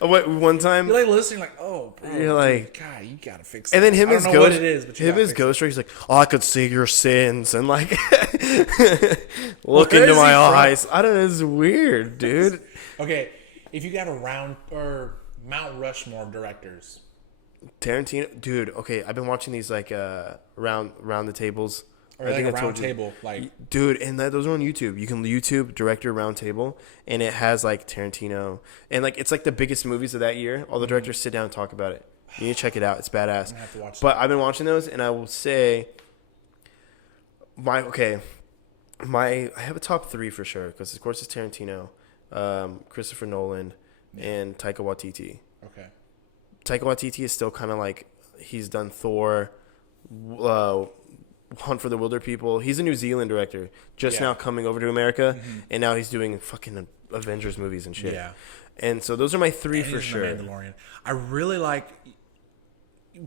One time. You're like listening, like, oh, bro, You're like- dude, God, you gotta fix. And then that. him I as don't know Ghost, what it is, but you him gotta as fix Ghost Rider, he's like, oh, I could see your sins and like look Where into is my he from? eyes. I don't know. It's weird, dude. it. Okay, if you got a round or Mount Rushmore of directors, Tarantino, dude. Okay, I've been watching these like round the tables. or like a I round told you. table, like Dude, and those are on YouTube. You can YouTube director round table, and it has like Tarantino, and like it's like the biggest movies of that year. All the directors sit down and talk about it. You need to check it out. It's badass. gonna have to watch But I've been watching those, and I will say, I have a top 3 for sure because of course it's Tarantino, Christopher Nolan, and Taika Waititi. okay, Taika Waititi is still kind of like he's done Thor, Hunt for the Wilder People. He's a New Zealand director, just Yeah. now coming over to America, and now he's doing fucking Avengers movies and shit. Yeah. And so those are my 3 And for he's in sure. The Mandalorian. I really like.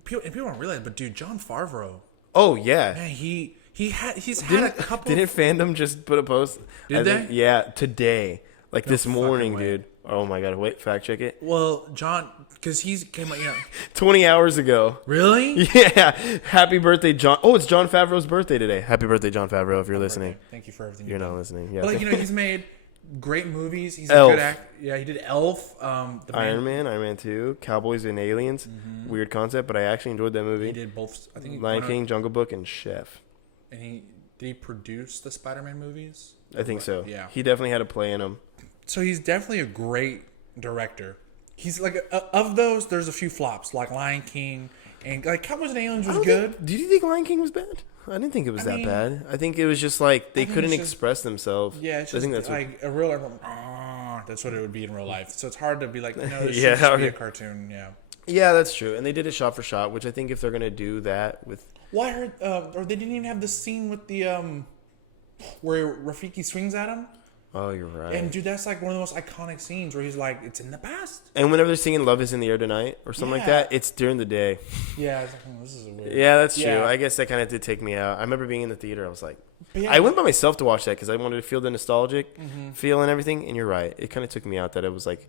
People don't realize, but dude, John Favreau, Oh yeah. man, he's had a couple. Didn't fandom just put a post? Did I think- they? Yeah, today, like this fucking morning, way. dude. Oh my god! Wait, fact check it. Well, John, because he's came out, 20 hours ago. really. Yeah. Happy birthday, John. Oh, it's John Favreau's birthday today. Happy birthday, John Favreau. If you're listening, Okay, thank you for everything. you're you've not done. listening. Yeah. But like, he's made great movies. He's Elf. a good actor. Yeah, he did Elf. Iron Man 2, Cowboys and Aliens. Weird concept, but I actually enjoyed that movie. He did both. I think Lion King, Jungle Book, and Chef. and he Did he produce the Spider-Man movies? I think so. Yeah. He definitely had a play in them. So he's definitely a great director. He's like of those. There's a few flops like Lion King and like Cowboys and Aliens was good. Did you think Lion King was bad? I didn't think it was that mean, bad. I think it was just like they think couldn't it's just- express themselves. Yeah, it's I just think that's like a real. That's what it would be in real life. So it's hard to be like, no, this Yeah, should just be a okay. cartoon. Yeah. yeah, that's true. And they did it shot for shot, which I think if they're gonna do that with Well, I heard, or they didn't even have the scene with the where Rafiki swings at him. oh, you're right. And dude, that's like one of the most iconic scenes where he's like, "It's in the past." And whenever they're singing "Love Is in the Air Tonight" or something like Yeah. that, it's during the day. Yeah, I was like, oh, this is a weird. Yeah, that's true. Yeah. I guess that kind of did take me out. I remember being in the theater. I was like, But yeah. I went by myself to watch that because I wanted to feel the nostalgic Mm-hmm. feel and everything. And you're right. It kind of took me out that it was like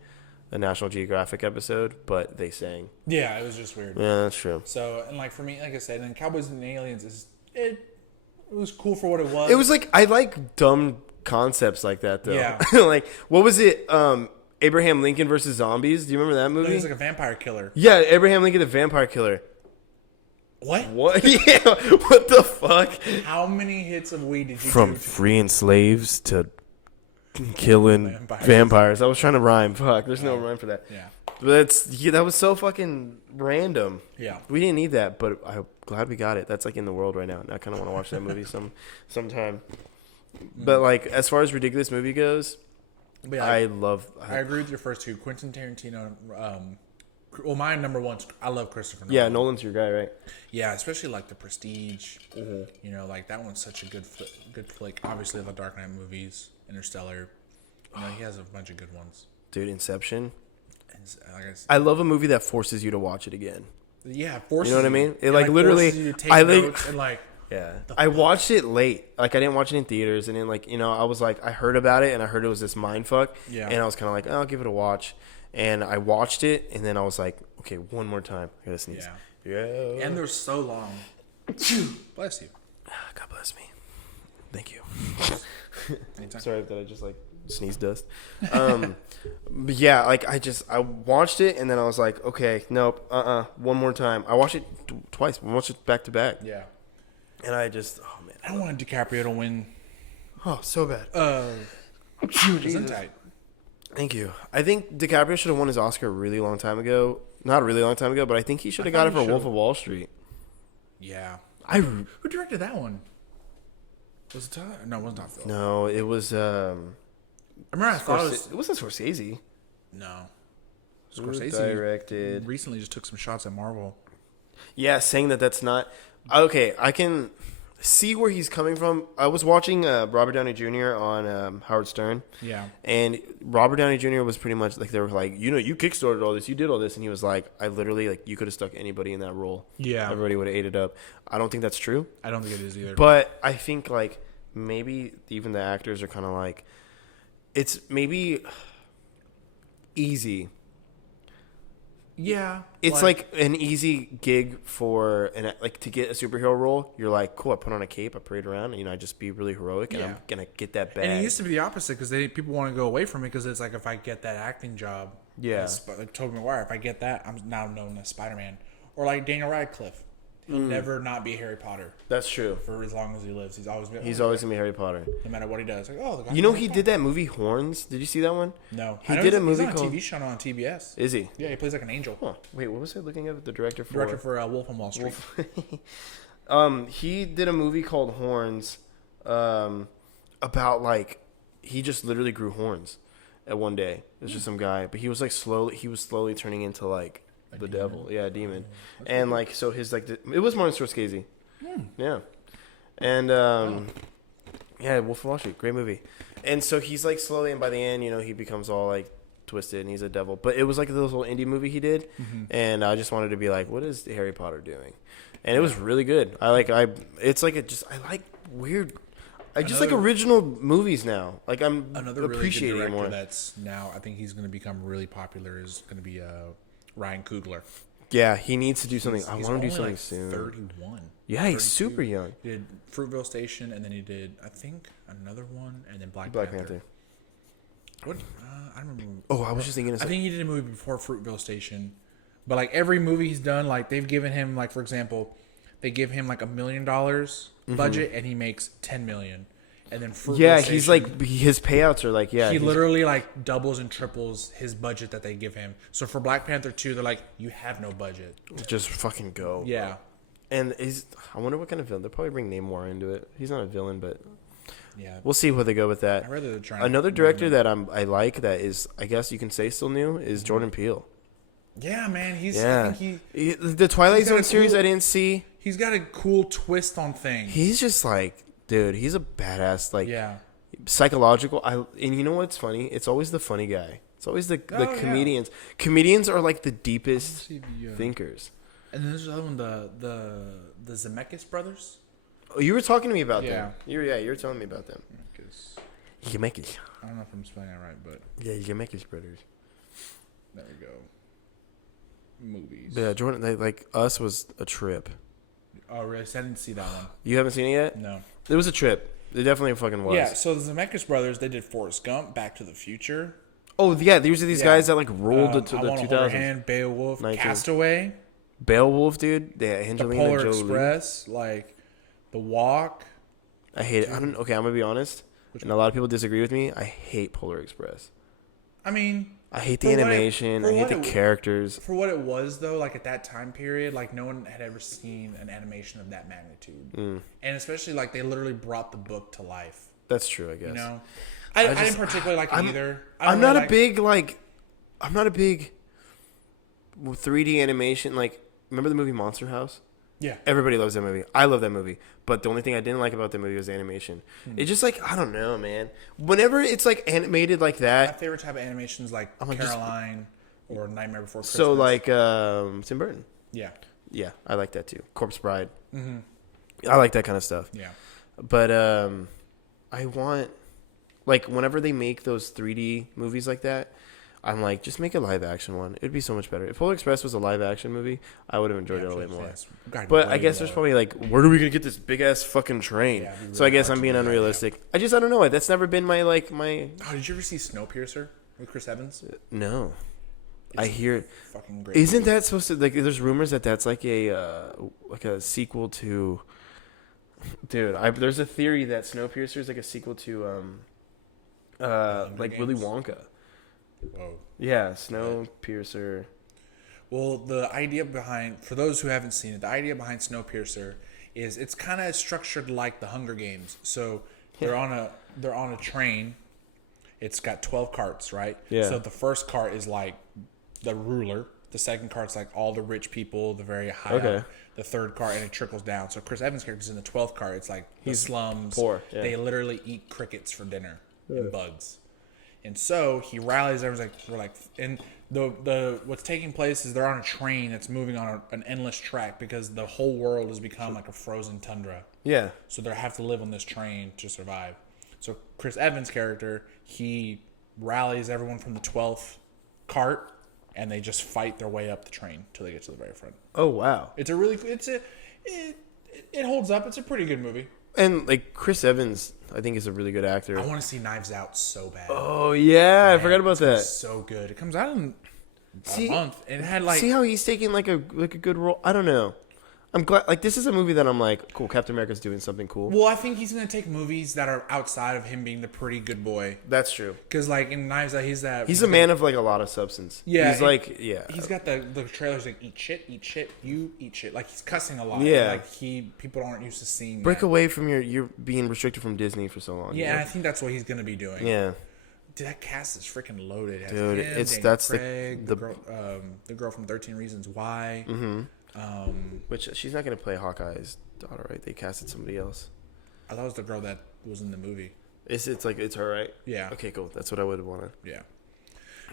a National Geographic episode, but they sang. Yeah, it was just weird. Yeah, that's true. So and like for me, like I said, and Cowboys and Aliens it was cool for what it was. It was like I like dumb concepts like that though. Yeah. Like what was it? Abraham Lincoln versus zombies. Do you remember that He movie? was like a vampire killer. Yeah, Abraham Lincoln, the vampire killer. What? What? Yeah. What the fuck? How many hits of weed did you From do? freeing slaves to killing Vampires. vampires. I was trying to rhyme. Fuck, there's no rhyme for that. Yeah. But that was so fucking random. Yeah. We didn't need that, but I'm glad we got it. That's like in the world right now, and I kind of want to watch that movie sometime. But like as far as ridiculous movie goes, But yeah, I love. I agree with your first two. Quentin Tarantino. Well, my number one's I love Christopher Nolan. Yeah, Nolan's your guy, right? Yeah, especially like The Prestige. Mm-hmm. You know, like that one's such a good flick. Obviously, the Dark Knight movies, Interstellar. You know, he has a bunch of good ones. Dude, Inception. And like I said, I love a movie that forces you to watch it again. yeah, forces You know what I mean? It, It like, literally- forces you to take I think- notes and like Yeah, I watched it late. Like I didn't watch it in theaters, and then like I was like I heard about it, and I heard it was this mind fuck. Yeah. And I was kind of like, oh, I'll give it a watch, and I watched it, and then I was like, okay, one more time. I gotta sneeze. Yeah. Yeah. and they're so long. Bless you. God bless me. Thank you. Anytime. Sorry that I just like sneeze dust. But yeah, like I watched it, and then I was like, okay, nope, one more time. I watched it twice. I watched it back to back, Yeah, and I just, oh man, I want DiCaprio to win. oh so bad. Gesundheit. Thank you. I think DiCaprio should have won his Oscar a really long time ago. Not a really long time ago, but I think he should have got it thought for he Wolf should've. of Wall Street. Yeah. Who Who directed that one? Was it Todd? No, it was not Phil. No, it was I remember I thought it wasn't Scorsese. no. Who Scorsese directed. recently just took some shots at Marvel. Yeah, saying that's not okay. I can see where he's coming from. I was watching Robert Downey Jr. on Howard Stern. Yeah. And Robert Downey Jr. was pretty much like, they were like, you kickstarted all this, you did all this, and he was like, I literally, like, you could have stuck anybody in that role. Yeah. Everybody would have ate it up. I don't think that's true, I don't think it is either. but I think like maybe even the actors are kind of like, it's maybe easy. yeah. It's like an easy gig for like to get a superhero role. You're like, cool. I put on a cape, I parade around, and I just be really heroic, and Yeah. I'm gonna get that bag. and it used to be the opposite because people want to go away from it because it's like if I get that acting job, Yeah. like Tobey Maguire, if I get that, I'm now known as Spider-Man, or like Daniel Radcliffe, he'll never not be Harry Potter That's true. for as long as he lives. He's always been. He's always gonna be Harry Potter. no matter what he does. Like the guy You know, from he Harry did that movie Horns. Did you see that one? Potter. No, he I know did a he's movie on a called- TV show on TBS. Is he? Yeah, he plays like an angel. Huh. Wait, what was I looking at? The director for? Director for Wolf on Wall Street. He did a movie called Horns, about like he just literally grew horns at one day. It was just some guy, but he was like slowly turning into like the devil, yeah, a demon, and like so his like it was Martin Scorsese, yeah, and yeah, Wolf of Wall Street, great movie, and so he's like slowly, and by the end, he becomes all like twisted and he's a devil, but it was like this little indie movie he did, and I just wanted to be like, what is Harry Potter doing? And it was really good. I like weird. I just like original movies now. Like I'm Another really good appreciating it director more. that's now I think he's going to become really popular is going to be Ryan Coogler. Yeah, he needs to do something. I He's want to do only, something like, soon. 31. Yeah, he's 32. super young. He did Fruitvale Station, and then he did I think another one, and then Black Black Panther. Panther. What? I don't remember. Oh, I was just thinking. I think he did a movie before Fruitvale Station, but like every movie he's done, like they've given him like for example, they give him like $1 million budget and he makes 10 million. And then Fruitvale Yeah, he's Station, like his payouts are like he he's- literally like doubles and triples his budget that they give him. So for Black Panther 2, they're like, you have no budget. just fucking go. Yeah. And I wonder what kind of villain they'll probably bring Namor into it. He's not a villain, but Yeah. we'll see where they go with that. I'd rather they're trying Another director that I like that is, I guess you can say still new, is Jordan Peele. Yeah, man. I Yeah, think the Twilight he's got Zone a series cool- I didn't see. he's got a cool twist on things. He's just like, dude, he's a badass. Like, yeah. psychological. And you know what's funny? It's always the funny guy. It's always the Oh, yeah. comedians. Comedians are like the deepest See the, thinkers. And then there's the other one, the Zemeckis brothers. Oh, you were talking to me about Yeah. them. You were telling me about them. Zemeckis. I don't know if I'm spelling it right, but Yeah, Zemeckis brothers. there we go. Movies. Yeah, Jordan. Like Us was a trip. Oh, really? So I didn't see that one. You haven't seen it yet? No. It was a trip. It definitely fucking was. Yeah, so the Zemeckis brothers, they did Forrest Gump, Back to the Future. Oh yeah, these are these Yeah. guys that like rolled to I the Want to Hold Your 2000s. Hand, Beowulf, 19. Castaway, Beowulf, dude. Yeah, The Angelina Polar Jolie. Express, like The Walk. I hate it. Okay, I'm gonna be honest. And a lot of people disagree with me. I hate Polar Express. I mean, I hate the For what it- animation. for I hate what the it- characters. for what it was though, like at that time period, like no one had ever seen an animation of that magnitude, and especially like they literally brought the book to life. That's true, I guess. You know, I just- didn't particularly like it I'm- either. I'm not a big like. I'm not a big 3D animation. Like, remember the movie Monster House? Yeah. Everybody loves that movie. I love that movie. But the only thing I didn't like about the movie was the animation. Hmm. It's just like, I don't know, man. Whenever it's like animated like My that, favorite type of animations like like, just- Caroline or Nightmare Before Christmas. so like Tim Burton. yeah, Yeah, I like that too. Corpse Bride. I like that kind of stuff. yeah. But I want, like, whenever they make those 3D movies like that, I'm like, just make a live action one. It'd be so much better. If Polar Express was a live action movie, I would have enjoyed it a way more. But I guess there's probably like, where are we gonna get this big ass fucking train? Yeah, it'd be So I really guess hard I'm to being do that, yeah. unrealistic. I don't know. That's never been my my. Oh, did you ever see Snowpiercer with Chris Evans? No, I hear. Fucking great. Isn't that supposed to like? There's rumors that that's like a sequel to. Dude, there's a theory that Snowpiercer is like a sequel to like Willy Games? Wonka. Whoa. Yeah, Snowpiercer. Well, the idea behind, for those who haven't seen it, the idea behind Snowpiercer is it's kind of structured like the Hunger Games. So they're on a train. It's got 12 carts, right? Yeah. So the first cart is like the ruler. The second cart's like all the rich people, the very high Okay. up. The third cart, and it trickles down. So Chris Evans' character's in the 12th cart. It's like the slums. poor, yeah. They literally eat crickets for dinner and bugs. And so he rallies everyone's like, we're like, and the what's taking place is they're on a train that's moving on an endless track because the whole world has become like a frozen tundra. Yeah. So they have to live on this train to survive. So Chris Evans' character, he rallies everyone from the 12th cart, and they just fight their way up the train till they get to the very front. Oh wow. It's a really, it holds up. It's a pretty good movie. And like Chris Evans, I think is a really good actor. I want to see Knives Out so bad. Oh yeah, I forgot about that. So good. It comes out in See- a month. And it had like See how he's taking like a good role. I don't know. I'm glad. Like this is a movie that I'm like, cool. Captain America's doing something cool. well, I think he's gonna take movies that are outside of him being the pretty good boy. That's true. Because like in Knives Out, He's a man of like a lot of substance. Yeah, He's like He's got the trailers like eat shit, you eat shit. Like he's cussing a lot. Yeah. Like people aren't used to seeing. break that. away from you're being restricted from Disney for so long. Yeah, you and know? I think that's what he's gonna be doing. Yeah. Dude, that cast is freaking loaded. It has Dude, him, it's- Daniel that's the- Craig, the girl from 13 Reasons Why. Mm-hmm. Which she's not gonna play Hawkeye's daughter, right? They casted somebody else. I thought it was the girl that was in the movie. It's like it's her, right? Yeah. Okay, cool. That's what I would have wanted. Yeah.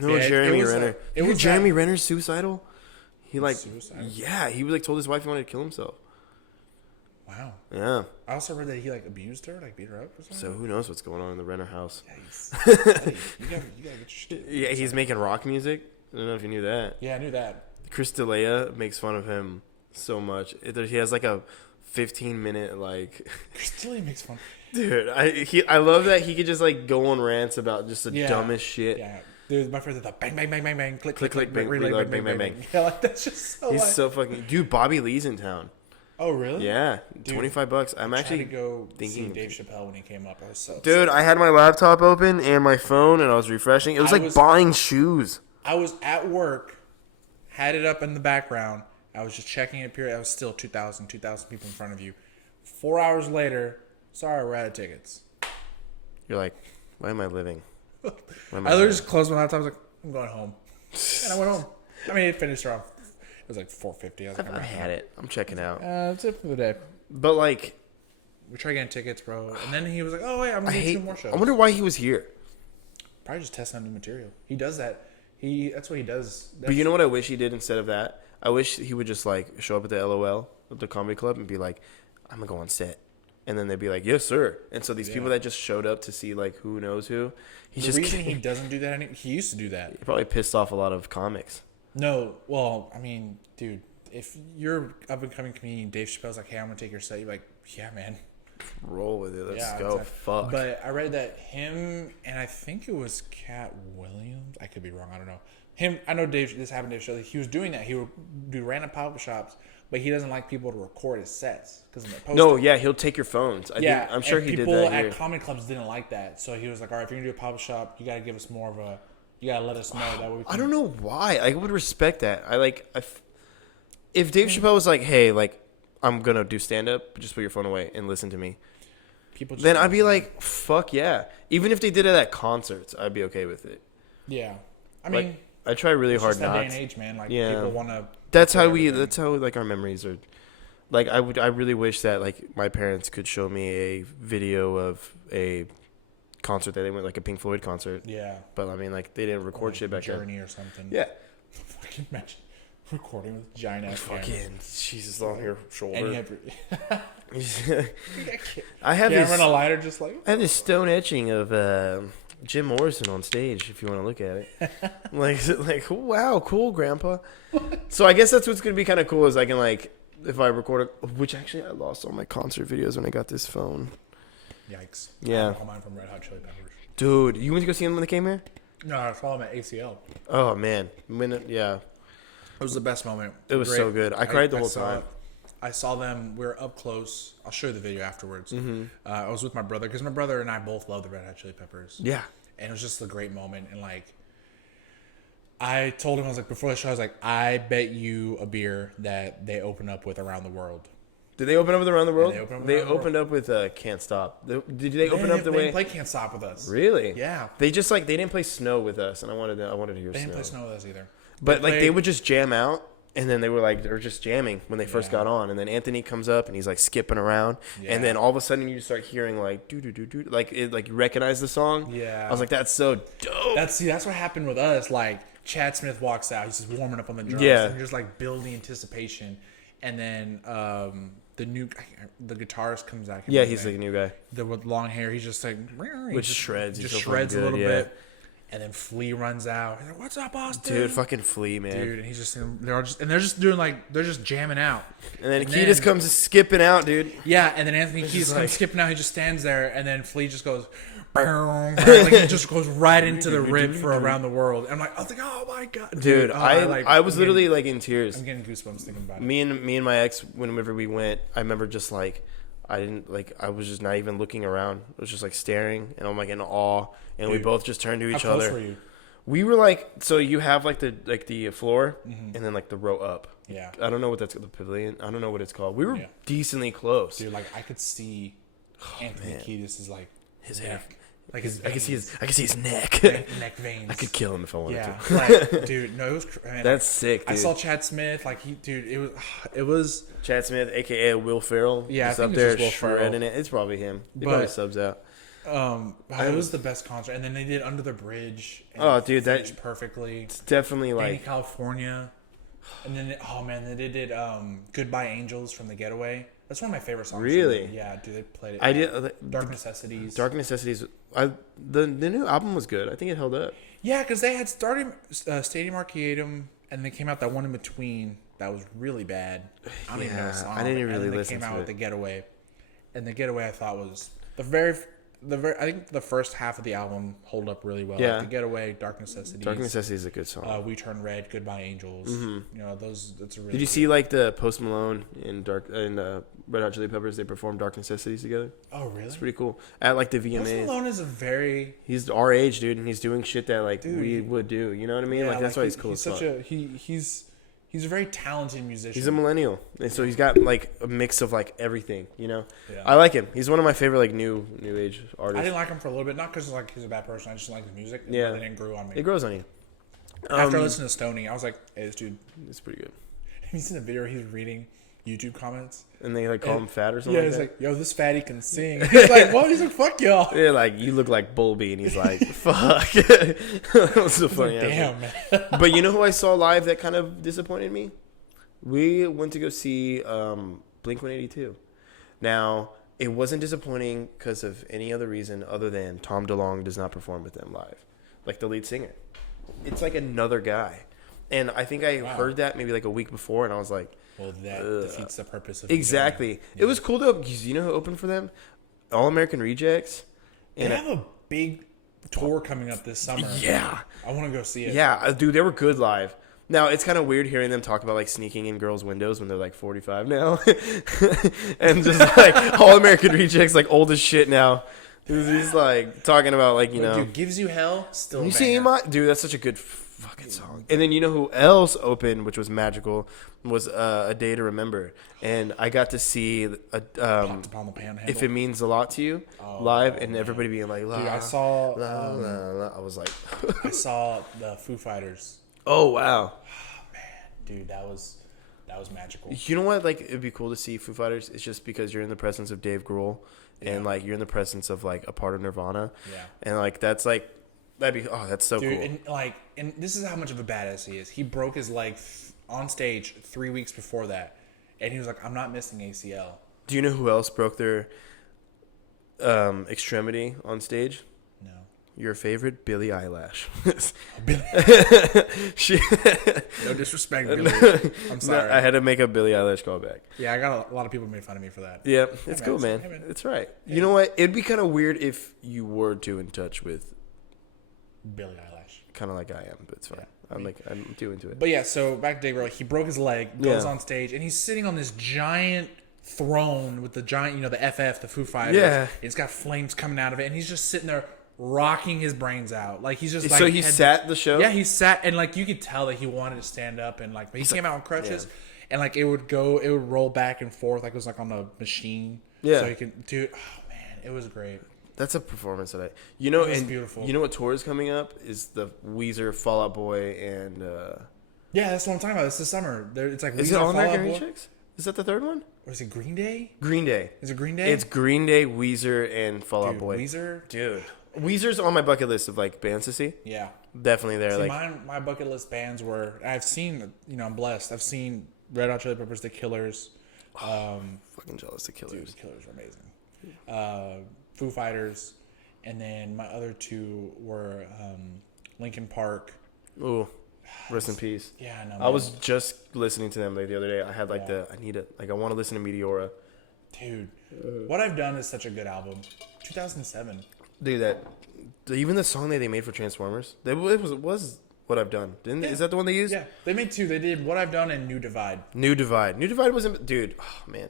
No, Yeah, it Jeremy was, Renner. it You heard was Jeremy Renner's suicidal. He like, Suicidal? yeah, he like told his wife he wanted to kill himself. Wow. Yeah. I also read that he like abused her, like beat her up or something. So who knows what's going on in the Renner house? Yikes. Buddy, you gotta get your shit. Yeah, he's making rock music. I don't know if you knew that. Yeah, I knew that. Chris D'Elia makes fun of him so much. He has like a 15-minute like, Still, he makes fun. dude. I love that he could just like go on rants about just the Yeah. dumbest shit. Yeah, dude, my friend did the bang, bang, bang, bang, bang, click, click, Click, click, bang, relay, reload, bang, bang, bang, bang. Yeah, like that's just so. He's like, so fucking dude. Bobby Lee's in town. Oh, really? Yeah, $25. I'm I actually tried to go thinking see of Dave Chappelle when he came up. I was so Dude, I had my laptop open and my phone, and I was refreshing. It was I like was- buying shoes. I was at work, had it up in the background. I was just checking it. Period. I was still 2,000 people in front of you. 4 hours later, sorry, we're out of tickets. You're like, why am I living? Why am I living? literally just closed my laptop. I was like, I'm going home, and I went home. I mean, it finished around. It was like 4:50. I was like, I had it. I'm checking out. That's it for the day. But like, We tried getting tickets, bro, and then he was like, "Oh wait, I'm I gonna do hate. 2 more shows." I wonder why he was here. Probably just testing out new material. He does that. That's what he does. But you know what I wish he did instead of that? I wish he would just like show up at the LOL at the comedy club and be like, "I'm gonna go on set," and then they'd be like, "Yes, sir." And so these people that just showed up to see like who knows who, he's The just reason he doesn't do that anymore, he used to do that. he probably pissed off a lot of comics. No, well, I mean, dude, if you're up and coming comedian, Dave Chappelle's like, "Hey, I'm gonna take your set." You're like, "Yeah, man." Roll with it. Let's Yeah, go. exactly. Fuck. But I read that him and I think it was Cat Williams. I could be wrong. I don't know. Him. I know Dave. This happened to Dave Chappelle. He was doing that. He would do random pop-up shops, but he doesn't like people to record his sets because No, yeah, he'll take your phones. Yeah, I'm sure and he did people that at here. comedy clubs didn't like that, so he was like, "All right, if you're gonna do a pop-up shop, you gotta give us more of a. You gotta let us know that way." We can I don't know why. I would respect that. If Dave Chappelle was like, "Hey, like, I'm gonna do stand up, just put your phone away and listen to me," People just then don't I'd be listen. like, "Fuck yeah!" Even if they did it at concerts, I'd be okay with it. "Yeah." I Like, mean, I try really it's hard just that not. day and age, man. Like Yeah. people want to. That's how like our memories are. Like I really wish that like my parents could show me a video of a concert that they went, like a Pink Floyd concert. Yeah. But I mean, like they didn't record Like shit back then. Journey or something. Yeah. Fucking imagine recording with giant ass camera. Fucking Jesus on your And you shoulder. have I have camera this. and a lighter, just like. I have this stone etching of Jim Morrison on stage. If you want to look at it, like wow, cool, Grandpa. So I guess that's what's gonna be kind of cool is I can like if I record it. Which actually I lost all my concert videos when I got this phone. Yikes. Yeah. I have all mine from Red Hot Chili Peppers. Dude, you went to go see them when they came here? No, I saw them at ACL. Oh man, yeah, It was the best moment. it was so good. I cried the whole time. I saw them. We were up close. I'll show you the video afterwards. Mm-hmm. I was with my brother because my brother and I both love the Red Hot Chili Peppers. Yeah, And it was just a great moment. And like, I told him, I was like, before the show, I was like, I bet you a beer that they open up with Around the World. did they open up with Around the World? they opened up with They Around the opened up with Can't Stop. Did they open up the they way? didn't play Can't Stop with us. Really? Yeah. They just like they didn't play Snow with us, and I wanted to hear They didn't Snow. play Snow with us either. But like they played- would just jam out, and then they were just jamming when they first Yeah. got on, and then Anthony comes up and he's like skipping around, Yeah. and then all of a sudden you start hearing like do do do do like you recognize the song. Yeah. I was like that's so dope. That's what happened with us. Like Chad Smith walks out, he's just warming up on the drums, Yeah. and just like building anticipation. And then the guitarist comes out. I can't Yeah, remember he's his like a name. new guy. With long hair. He's just like Which shreds. just He's so shreds a fucking little good, bit. And then Flea runs out. He's like, "What's up, Austin?" Dude, fucking Flea, man. Dude, and he's just they're just doing like they're just jamming out. And then And he just then- comes skipping out, dude. Yeah, and then Anthony Kiedis just comes like- skipping out. He just stands there, and then Flea just goes, like he just goes right into the rip for Around the World. And I was like, oh my god, Dude, oh, I was literally like in tears. I'm getting goosebumps thinking about it. Me and my ex, whenever we went, I remember just like I was just not even looking around. I was just like staring, and I'm like in awe. And we Dude, both just turned to How each close other. were you? We were like, so you have like the floor, and then like the row up. Yeah, I don't know what that's the pavilion. I don't know what it's called. We were Yeah. decently close. dude, like I could see Anthony man. Kiedis is like His neck, hair. like his I could see his neck. neck veins. I could kill him if I wanted Yeah, to. like, dude, no, it was. Man, That's sick, dude. I saw Chad Smith. Like it was. Chad Smith, aka Will Ferrell. Yeah, I is think up it's there just Will Ferrell. shredding it. It's probably him. He But- probably subs out. It was the best concert, and then they did Under the Bridge. And Oh, it dude, that- finished perfectly. It's definitely Danny like California, and then they did Goodbye Angels from The Getaway. That's one of my favorite songs. Really? Yeah, dude, they played it. I did. Dark Necessities. Dark Necessities. The new album was good. I think it held up. Yeah, because they had started Stadium Arcadium, and they came out that one in between that was really bad. I don't even know the Yeah, song. I didn't and really then they listen came to out with it. The Getaway, and The Getaway I thought was I think the first half of the album hold up really well. Yeah. Like The Getaway, Dark Necessities. Dark Necessity is a good song. We Turn Red, Goodbye Angels. You know, those. That's a really. Did you see like the Post Malone and Red Hot Chili Peppers? They performed Dark Necessities together. Oh, really? It's pretty cool. At like the Post VMAs. Malone is a very. He's our age, dude, and he's doing shit that like Dude, we would do. You know what I mean? Yeah, like that's why he's cool He's as fuck. such a he's a very talented musician. He's a millennial, and so he's got like a mix of like everything. You know, Yeah. I like him. He's one of my favorite like new age I artists. didn't like him for a little bit, not because like he's a bad person. I just didn't like his music. Yeah. But then it grew on me. It grows on you. After listening to Stoney, I was like, "Hey, this dude." It's pretty good. Have you seen the video where he's reading YouTube comments? And they like call him fat or something. Yeah, like he's that. like, "Yo, this fatty can sing." He's like, "Well," he's like, "Fuck y'all." Yeah, like you look like Bulby, and he's like, "Fuck." That was so funny. Damn, man. But you know who I saw live that kind of disappointed me? We went to go see Blink-182. Now, it wasn't disappointing because of any other reason other than Tom DeLonge does not perform with them live, like the lead singer. It's like another guy, and I think I heard that maybe like a week before, and I was like, Well, that defeats the purpose of exactly. It was cool though because you know who opened for them? All American Rejects. They have a big tour coming up this summer. Yeah. I want to go see it. Yeah, dude, they were good live. Now, it's kind of weird hearing them talk about, like, sneaking in girls' windows when they're, like, 45 now. And just, like, All American Rejects, like, old as shit now. He's, like, talking about, like, you know. Dude, Gives You Hell, still a You banger. see my... Dude, that's such a good fucking song. And then you know who else opened, which was magical, was A Day to Remember. And I got to see Popped upon the Panhandle. If It Means a Lot to You live, and everybody being like, la, Dude, I saw la, la, la. I was like... I saw the Foo Fighters. Oh, wow. Dude, that was magical. You know what? Like, it'd be cool to see Foo Fighters. It's just because you're in the presence of Dave Grohl, and like you're in the presence of like a part of Nirvana. Yeah. And like that'd be that's so Dude, cool. and this is how much of a badass he is. He broke his leg on stage 3 weeks before that, and he was like, "I'm not missing ACL." Do you know who else broke their extremity on stage? No. Your favorite, Billie Eilish. No disrespect, Billy. I'm sorry. I had to make a Billie Eilish callback. Yeah, I got a lot of people made fun of me for that. Yeah, it's man, cool, man. hey, man. It's right. You know what? It'd be kind of weird if you were too in touch with, Billie Eilish. kind of like I am, but it's fine. I'm too into it. But yeah, so back to Dave Grohl, he broke his leg, goes Yeah. on stage, and he's sitting on this giant throne with the giant, the FF, the Foo Fighters. Yeah. It's got flames coming out of it, and he's just sitting there rocking his brains out. Like, he's just like... So he sat the show? Yeah, he sat, and like you could tell that he wanted to stand up, and like, but he came out on crutches, and like it would roll back and forth, like it was like on a machine. Yeah. So he could, dude, oh man, it was great. That's a performance that you know, It was and beautiful. you know what tour is coming up is the Weezer, Fall Out Boy, and Yeah, that's what I'm talking about. It's the summer. It's like is Weezer, it All Fall Out American Boy. Rejects? Is that the third one? Or is it Green Day? Green Day. Is it Green Day? It's Green Day, Weezer, and Fall Out Dude, Boy. Weezer. Dude, Weezer's on my bucket list of like bands to see. Yeah. Definitely there. See, Like my bucket list bands were, I've seen, I'm blessed. I've seen Red Hot Chili Peppers, The Killers. fucking jealous of Dude, Killers. The Killers are amazing. Foo Fighters. And then my other two were Linkin Park. Ooh, rest in peace. Yeah, I know. I was just listening to them like the other day. I had like Yeah. I want to listen to Meteora. Dude, What I've Done is such a good album. 2007. Dude, even the song that they made for Transformers, it was What I've Done. Is that the one they used? Yeah, they made two. They did What I've Done and New Divide. New Divide. New Divide wasn't. Dude, oh man,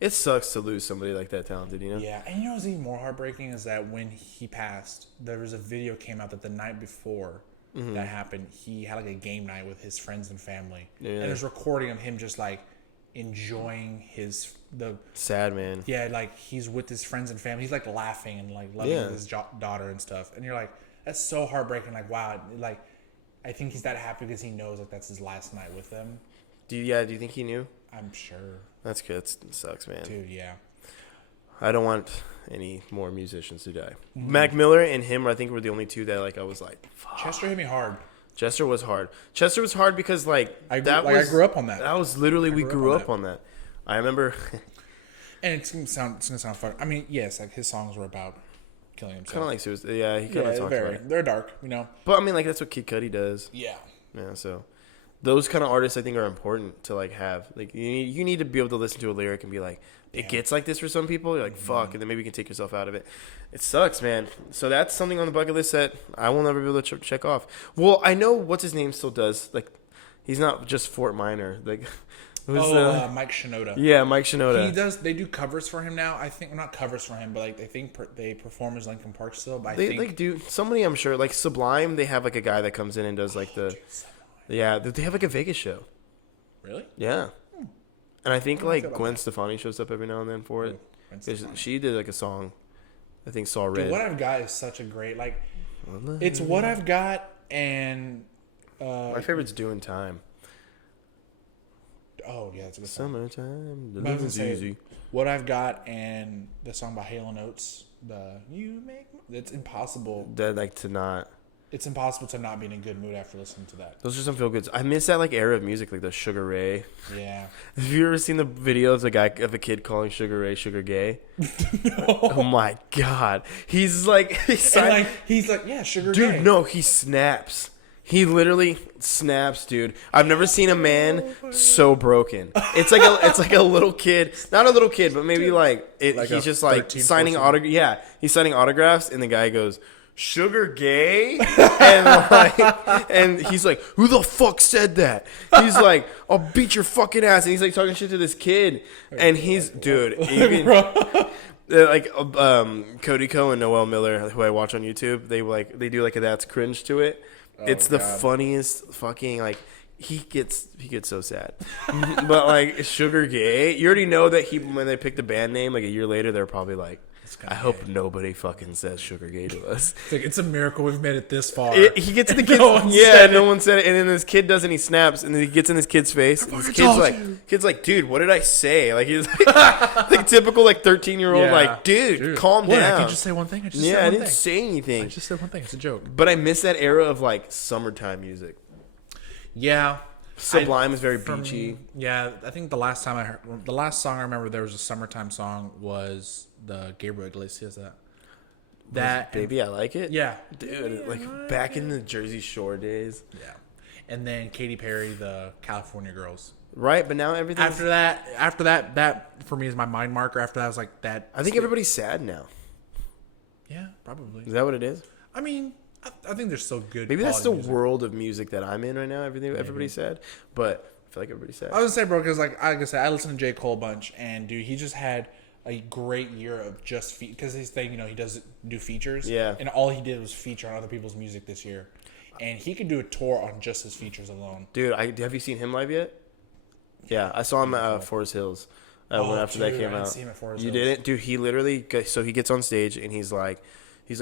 it sucks to lose somebody like that talented. You know. Yeah, and what's even more heartbreaking is that when he passed, there was a video came out that the night before that happened, he had like a game night with his friends and family, and there's recording of him just like enjoying Sad, man. yeah, like he's with his friends and family. He's like laughing and like loving his daughter and stuff, and you're like, that's so heartbreaking. Like, wow, like I think he's that happy because he knows like that's his last night with them. Do you think he knew? I'm sure, That's good. It sucks, man. dude. Yeah. I don't want any more musicians to die. Mac Miller and him, I think, were the only two that like I was like, fuck. Chester hit me hard. Chester was hard. Chester was hard because like I grew up on that. That was literally we grew up on that. I remember. And it's gonna sound fun. I mean, yes, like his songs were about killing himself. Kind of like suicide. Yeah, he kind of talked about it. They're dark, But I mean, like that's what Kid Cudi does. Yeah. Yeah. So, those kind of artists I think are important to like have. Like you need to be able to listen to a lyric and be like, it gets like this for some people. You're like, fuck, and then maybe you can take yourself out of it. It sucks, man. So that's something on the bucket list that I will never be able to check off. Well, I know what's his name still does. Like, he's not just Fort Minor. Like, Mike Shinoda. Yeah, Mike Shinoda. He does. They do covers for him now. I think not covers for him, but like they perform as Linkin Park still. But I They think like do somebody, I'm sure, like Sublime. They have like a guy that comes in and does like they have like a Vegas show. Really? Yeah. And I think How do I feel like about Gwen that? Stefani shows up every now and then for it. Gwen 'Cause Stefani. she did like a song, I think Saw Red. Dude, What I've Got is such a great like. It's What I've Got and. My favorite's Doing Time. Oh yeah, it's a good song. Summertime, the But I was living's gonna say, easy. What I've Got and the song by Hale & Oates, the You Make. It's impossible. That like to not. It's impossible to not be in a good mood after listening to that. Those are some feel goods. I miss that like era of music, like the Sugar Ray. Yeah. Have you ever seen the video of a kid calling Sugar Ray Sugar Gay? No. Oh my god, he's like He's like, yeah, sugar dude, gay. no, he snaps. He literally snaps, dude. I've never seen a man so broken. It's like a little kid, not a little kid, but maybe he's just like 13, signing 14. autographs. Yeah, he's signing autographs, and the guy goes, "Sugar gay," and he's like, "Who the fuck said that?" He's like, "I'll beat your fucking ass," and he's like talking shit to this kid, and he's dude, even, Cody Ko and Noel Miller, who I watch on YouTube, they do like a that's cringe to it. It's the funniest fucking like he gets so sad, but like Sugar Gay, you already know that when they pick the band name like a year later, they're probably like, I hope nobody fucking says Sugar Gay to us. It's like, it's a miracle we've made it this far. He gets in the kid. No one said it. And then this kid does, and he snaps, and then he gets in this kid's face. And this kid's like, dude, what did I say? Like he's like typical 13-year-old, like, dude, calm What, down. I can just say one thing. I just I said one didn't thing. say anything. I just said one thing. It's a joke. But I miss that era of like summertime music. Yeah. Sublime is very beachy. Yeah, I think the last song I remember there was a summertime song was the Gabriel Iglesias that Baby, I like it. yeah, Dude, like back in the Jersey Shore days. yeah, and then Katy Perry, the California Girls. Right, but now everything. After that for me is my mind marker. After that, I was like that. I think everybody's sad now. Yeah, probably. Is that what it is? I mean, I think there's still good. Maybe that's the quality music. world of music that I'm in right now. Everybody's sad, but I feel like everybody's sad. I was gonna say, bro, because like I said, I listened to J. Cole a bunch, and dude, he just had a great year of just because his thing, he does do features. Yeah. And all he did was feature on other people's music this year, and he could do a tour on just his features alone. Dude, have you seen him live yet? Yeah, I saw him at Forest Hills after that came I didn't out. see him at Forest You Hills. didn't, dude. He literally so he gets on stage and he's like,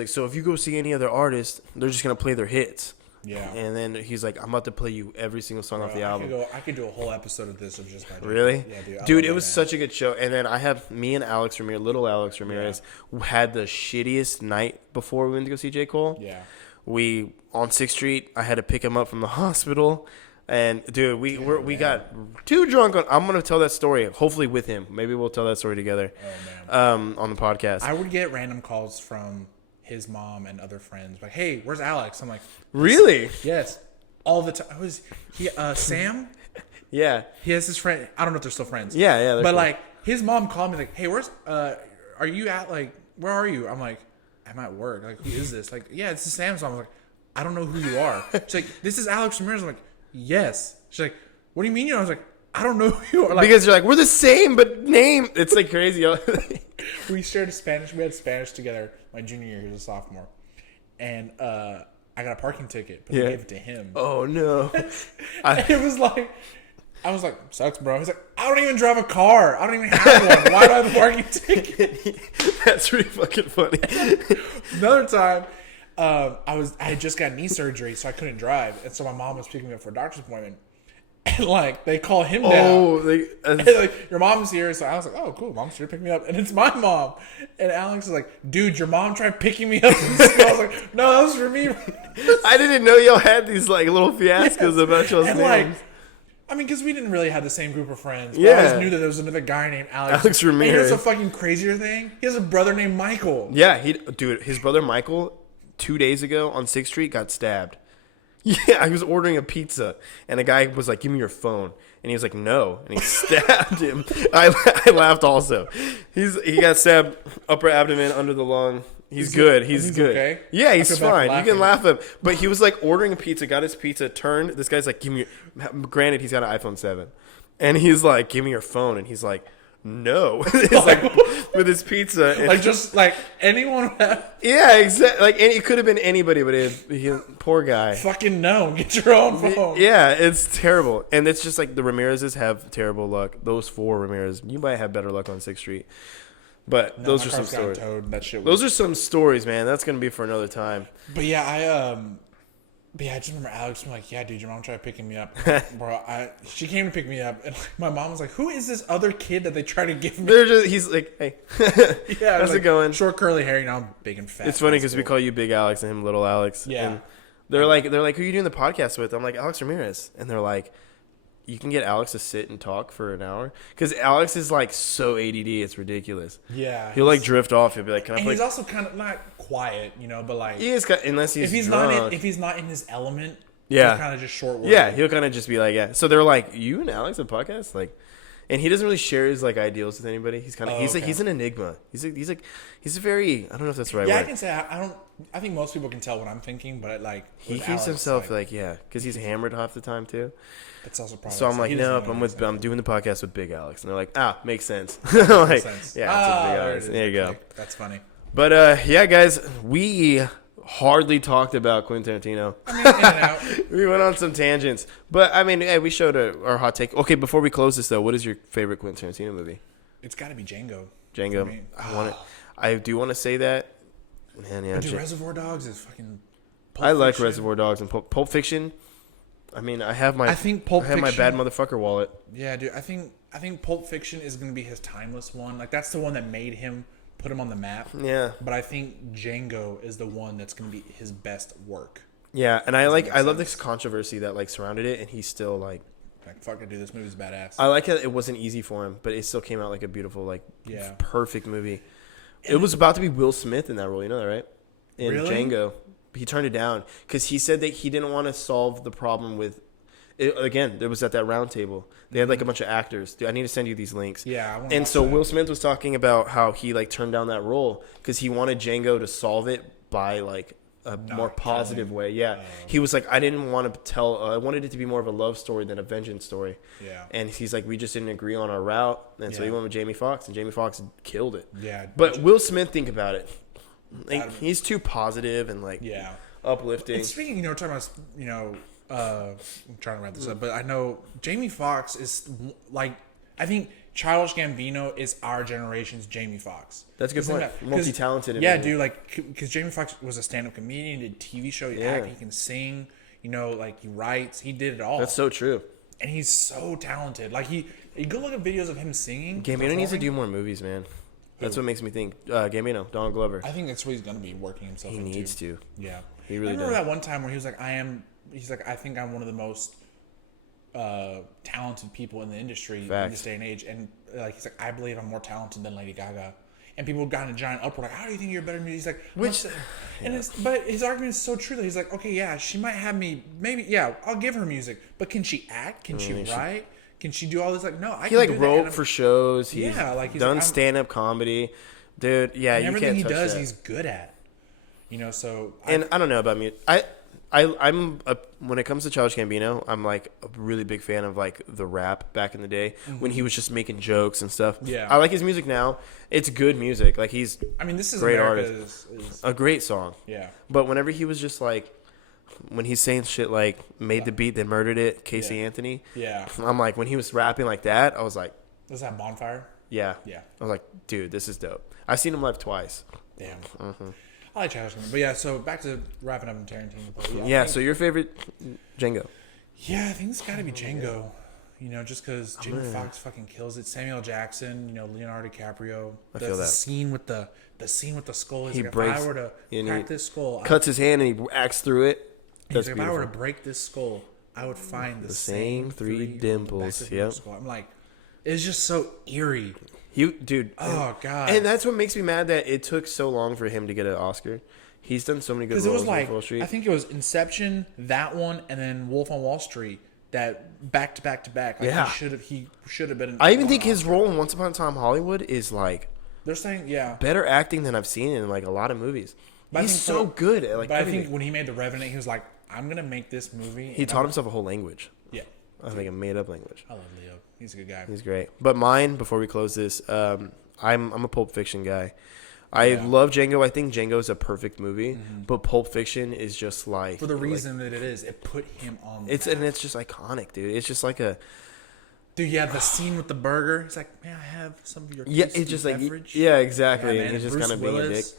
so if you go see any other artist, they're just gonna play their hits. Yeah. And then he's like, I'm about to play you every single song off the album. I could do a whole episode of this of just by Really? Yeah, dude. Dude, it was such a good show. And then I have me and little Alex Ramirez, had the shittiest night before we went to go see J. Cole. Yeah. We on 6th Street. I had to pick him up from the hospital, and dude, we got too drunk. I'm gonna tell that story. Hopefully with him. Maybe we'll tell that story together. Oh man. On the podcast. I would get random calls from his mom and other friends like, "Hey, where's Alex?" I'm like, Really? "Yes." All the time. Was he Sam? Yeah. He has his friend. I don't know if they're still friends. Yeah, yeah. But cool. like his mom called me like, "Hey, where's are you at? Like, where are you?" I'm like, "I'm at work." Like, who is this? Like, yeah, it's Sam's mom. I'm like, I don't know who you are. She's like, "This is Alex Ramirez." I'm like, "Yes." She's like, "What do you mean you know?" I was like, "I don't know who you are." Like, because you're like, we're the same, but name. It's like crazy. we shared Spanish. We had Spanish together my junior year. He was a sophomore, and I got a parking ticket, but I gave it to him. Oh no. It was like, I was like, sucks, bro. He's like, I don't even drive a car. I don't even have one. Why do I have a parking ticket? That's really fucking funny. Another time, I had just got knee surgery, so I couldn't drive, and so my mom was picking me up for a doctor's appointment. And like they call him down. Oh, And, like, your mom's here, so I was like, "Oh, cool, mom's here to pick me up," and it's my mom. And Alex is like, "Dude, your mom tried picking me up." And I was like, "No, that was for me." I didn't know y'all had these like little fiascos about y'all's And names. like, I mean, because we didn't really have the same group of friends. But Yeah. I always knew that there was another guy named Alex. Alex Ramirez. And here's a fucking crazier thing. He has a brother named Michael. Yeah, dude, his brother Michael, 2 days ago on 6th Street got stabbed. Yeah, he was ordering a pizza, and a guy was like, "Give me your phone," and he was like, "No," and he stabbed him. I laughed also. He got stabbed upper abdomen under the lung. He's good. He's good. Okay? Yeah, I he's feel bad for fine. You can laughing. laugh at him. But he was like ordering a pizza, got his pizza, turned. This guy's like, "Give me your." Granted, he's got an iPhone 7, and he's like, "Give me your phone," and he's like, "No," it's like with his pizza. And Like just like anyone would have yeah, exactly. Like it could have been anybody, but poor guy. fucking no. Get your own phone. Yeah, it's terrible, and it's just like the Ramirez's have terrible luck. Those 4 Ramirez, you might have better luck on 6th Street, but No, those my are some car's got stories. towed. That shit was. Those are some stories, man. That's gonna be for another time. But yeah, but yeah, I just remember Alex being like, "Yeah, dude, your mom tried picking me up, bro." She came to pick me up, and like, my mom was like, "Who is this other kid that they try to give me?" He's like, "Hey, Yeah, how's like, it going?" Short curly hair, you know, I'm big and fat. It's funny That's because we cool. call you Big Alex and him Little Alex. Yeah. And they're like, "Who are you doing the podcast with?" I'm like, "Alex Ramirez," and they're like, "You can get Alex to sit and talk for an hour," because Alex is like so ADD, it's ridiculous. Yeah, He'll like drift off. He'll be like, "Can I and play?" he's also kind of not quiet, you know, but like He is, unless he's if he's drunk. if he's not in his element, Yeah. he's kind of just short worded. Yeah, he'll kind of just be like, yeah. So they're like, you and Alex a podcast, like, and he doesn't really share his like ideals with anybody. He's kind of Oh, okay. he's an enigma. He's a very I don't know if that's the right Yeah, I word. can say I don't. I think most people can tell what I'm thinking, but like He with keeps Alex, himself like yeah, because he's hammered half the time too. That's also probably. So I'm like, he doesn't nope, know what he's I'm doing the podcast with Big Alex, and they're like, makes sense. saying. like, Makes sense. yeah, it's with Big there Alex. it is, There you the go. click. That's funny. But yeah, guys, we hardly talked about Quentin Tarantino. I mean, in and out. We went on some tangents, but I mean, hey, we showed our hot take. Okay, before we close this though, what is your favorite Quentin Tarantino movie? It's got to be Django. Django. For me. I do want to say that. Man, yeah. Dude, Reservoir Dogs is fucking. Pulp I like Fiction. Reservoir Dogs and Pulp Fiction. I mean, I have my. I think Pulp I have my Fiction- bad motherfucker wallet. Yeah, dude. I think Pulp Fiction is gonna be his timeless one. Like that's the one that made him put him on the map. Yeah, But I think Django is the one that's gonna be his best work. yeah, and I makes love sense. this controversy that like surrounded it, and he's still like. Like fuck it, dude. This movie's badass. I like that it wasn't easy for him, but it still came out like a beautiful, like, Yeah. perfect movie. It was about to be Will Smith in that role, you know that, right? In Really? Django, he turned it down because he said that he didn't want to solve the problem with. Again, it was at that round table. They had like a bunch of actors. Dude, I need to send you these links. Yeah, I wanna And watch so that. Will Smith was talking about how he like turned down that role because he wanted Django to solve it by like a more positive way. Yeah, he was like, I didn't want to tell. I wanted it to be more of a love story than a vengeance story. Yeah. And he's like, we just didn't agree on our route, and so he Yeah. went with Jamie Foxx, and Jamie Foxx killed it. Yeah. But Will Smith, think about it. Like, Adam- he's too positive and like Yeah. uplifting. And speaking, talking about, I'm trying to wrap this up, but I know Jamie Foxx is like, I think Childish Gambino is our generation's Jamie Foxx. That's a good Isn't point. that- 'cause- Multi-talented and Yeah, everything. dude, like, because Jamie Foxx was a stand-up comedian, did TV show, he Yeah. act, he can sing, like he writes, he did it all. That's so true. And he's so talented. Like you go look at videos of him singing. Gambino needs to performing. do more movies, man. That's what makes me think. Gambino, Donald Glover. I think that's what he's gonna be working himself He into. needs to. Yeah. He really I remember does. that one time where he was like, I think I'm one of the most talented people in the industry in Facts. this day and age. And like, he's like, I believe I'm more talented than Lady Gaga. And people got in a giant uproar, like, how do you think you're better than me? He's like, Which- but his argument is so true that he's like, okay, yeah, she might have me, maybe, yeah, I'll give her music, but can she act? Can she write? Can she do all this? Like, no, I He can like do that. And wrote I'm- for shows. He's Yeah, like, he's done like, I'm- stand-up comedy. Dude, yeah, and you everything can't he touch does, that. he's good at. So And I don't know about me. When it comes to Childish Gambino, I'm like a really big fan of like the rap back in the day when he was just making jokes and stuff. Yeah. I like his music now. It's good music. Like he's I mean, this is great America's, a great song. yeah. But whenever he was just like, when he's saying shit like made the beat, then murdered it, Casey Yeah. Anthony. Yeah. I'm like, when he was rapping like that, I was like, Was that Bonfire? yeah. Yeah. I was like, dude, this is dope. I've seen him live twice. Damn. Mm-hmm. I like Childish Gambino. But yeah, so back to wrapping up in Tarantino. But I Yeah. think- So your favorite Django? yeah, I think it's got to be Django. Just because Jamie Foxx fucking kills it. Samuel Jackson, Leonardo DiCaprio. feel The that. scene with the skull. He's He like, breaks- if I were to and crack he this skull, Cuts his hand and he acts through it. he's That's like, if I were beautiful. to break this skull, I would find the same three dimples. back to the Yep. skull. I'm like, it's just so eerie. Dude. Oh, God. And that's what makes me mad that it took so long for him to get an Oscar. He's done so many good Because roles it was like, in Wall Street. I think it was Inception, that one, and then Wolf on Wall Street. That back to back to back. Like Yeah. He should have been. I even think his role in Once Upon a Time Hollywood is like They're saying, yeah. better acting than I've seen in like a lot of movies. But I He's think so good at like But I everything. think when he made The Revenant, he was like, I'm gonna make this movie. He taught himself a whole language. Yeah, I think a made up language. I love Leo. He's a good guy. He's great. But mine, before we close this, I'm a Pulp Fiction guy. I love Django. I think Django is a perfect movie, but Pulp Fiction is just like For the reason that it is, it put him on. it's just iconic, dude. It's just like a Dude, you have the scene with the burger. It's like, may I have some of your it's just like beverage? yeah, exactly. Yeah, and man, he's just Bruce kind of being a dick. Willis.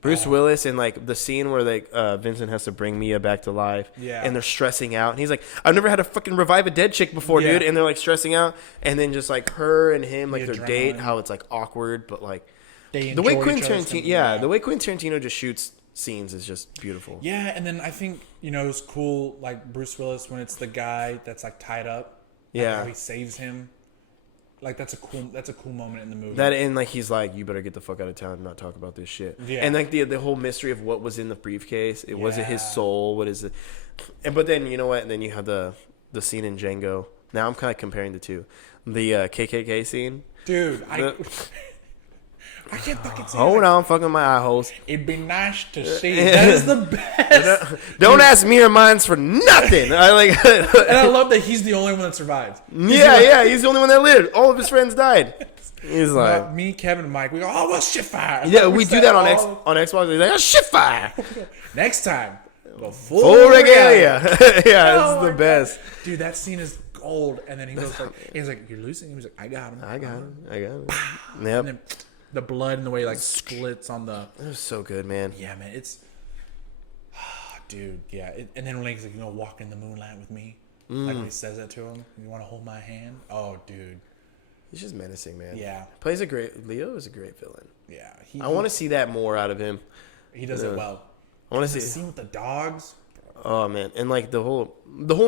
Bruce Willis and like the scene where like Vincent has to bring Mia back to life, Yeah. and they're stressing out, and he's like, "I've never had to fucking revive a dead chick before, Yeah. dude," and they're like stressing out, and then just like her and him, like The their date, adrenaline. how it's like awkward, but like They the way enjoy Quentin each other's Tarantino, company, yeah, the way Quentin Tarantino just shoots scenes is just beautiful. Yeah, and then I think, it's cool, like Bruce Willis, when it's the guy that's like tied up. Like, Yeah. how he saves him. Like that's a cool moment in the movie. That and like he's like, you better get the fuck out of town and not talk about this shit. Yeah. And like the whole mystery of what was in the briefcase. It was it his Yeah. soul? What is it? And but then you know what? And then you have the scene in Django. Now I'm kind of comparing the two. The KKK scene. Dude, The- I can't fucking say Hold it. on, fucking my eye holes. It'd be nice to see. That is the best. Don't ask me or mines for nothing. I like. And I love that he's the only one that survived. yeah. He's the only one that lived. All of his friends died. He's like, Me, Kevin, and Mike, we go, oh, well, shit fire. yeah, we do that on all- on Xbox. He's like, oh, shit fire. Next time, go full, Full regalia. regalia. Yeah, Oh it's my the best. God. Dude, that scene is gold. And then he goes like, he's like, you're losing. He was like, I got him. I got him. Yep. And then the blood and the way it, like splits on the. It was so good, man. Yeah, man, it's. Dude, yeah. And then when he's like, walk in the moonlight with me. Like when he says that to him, you want to hold my hand? Oh, dude. He's just menacing, man. Yeah. Leo is a great villain. Yeah. I want to see that more out of him. He does it well. I want to The see. scene with the dogs. Oh man, and like the whole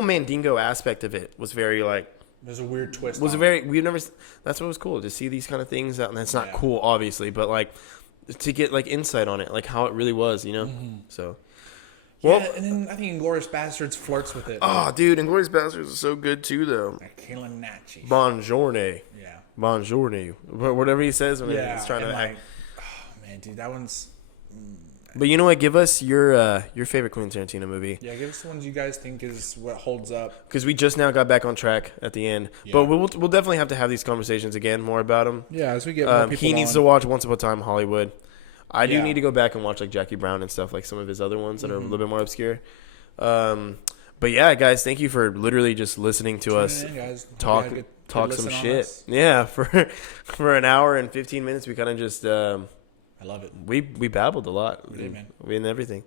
Mandingo aspect of it was very like There's a weird twist. was on very we've never. That's what was cool to see these kind of things out, and that's not Yeah. cool, obviously, but like to get like insight on it, like how it really was, you know. So. it. Well, Yeah, and then I think Inglourious Bastards flirts with it. oh, dude, Inglourious Basterds is so good too, though. Like killing Nachi. Bonjourne, Yeah. bonjourne, whatever he says when Yeah. he's trying and to like, act. oh man, dude, that one's. But you know what? Give us your favorite Quentin Tarantino movie. Yeah, give us the ones you guys think is what holds up. Because we just now got back on track at the end, but we'll definitely have to have these conversations again more about him. Yeah, as we get more people He needs on. to watch Once Upon a Time in Hollywood. I do Yeah. need to go back and watch like Jackie Brown and stuff, like some of his other ones that are a little bit more obscure. But yeah, guys, thank you for literally just listening to us Tune in, guys. Hope you talk had a good some listen on shit. us. Yeah, for an hour and 15 minutes, we kind of just I love it. we babbled a lot. We did, man. We and everything.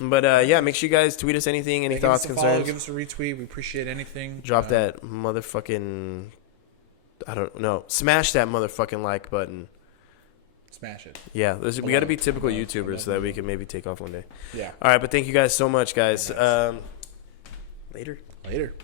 But yeah, make sure you guys tweet us anything, any Give thoughts, us a follow, concerns. give us a retweet. We appreciate anything. Drop that motherfucking. I don't know. Smash that motherfucking like button. Smash it. Yeah, we got to be typical Below. YouTubers so that we can maybe take off one day. Yeah. All right, but thank you guys so much, guys. Later. Later.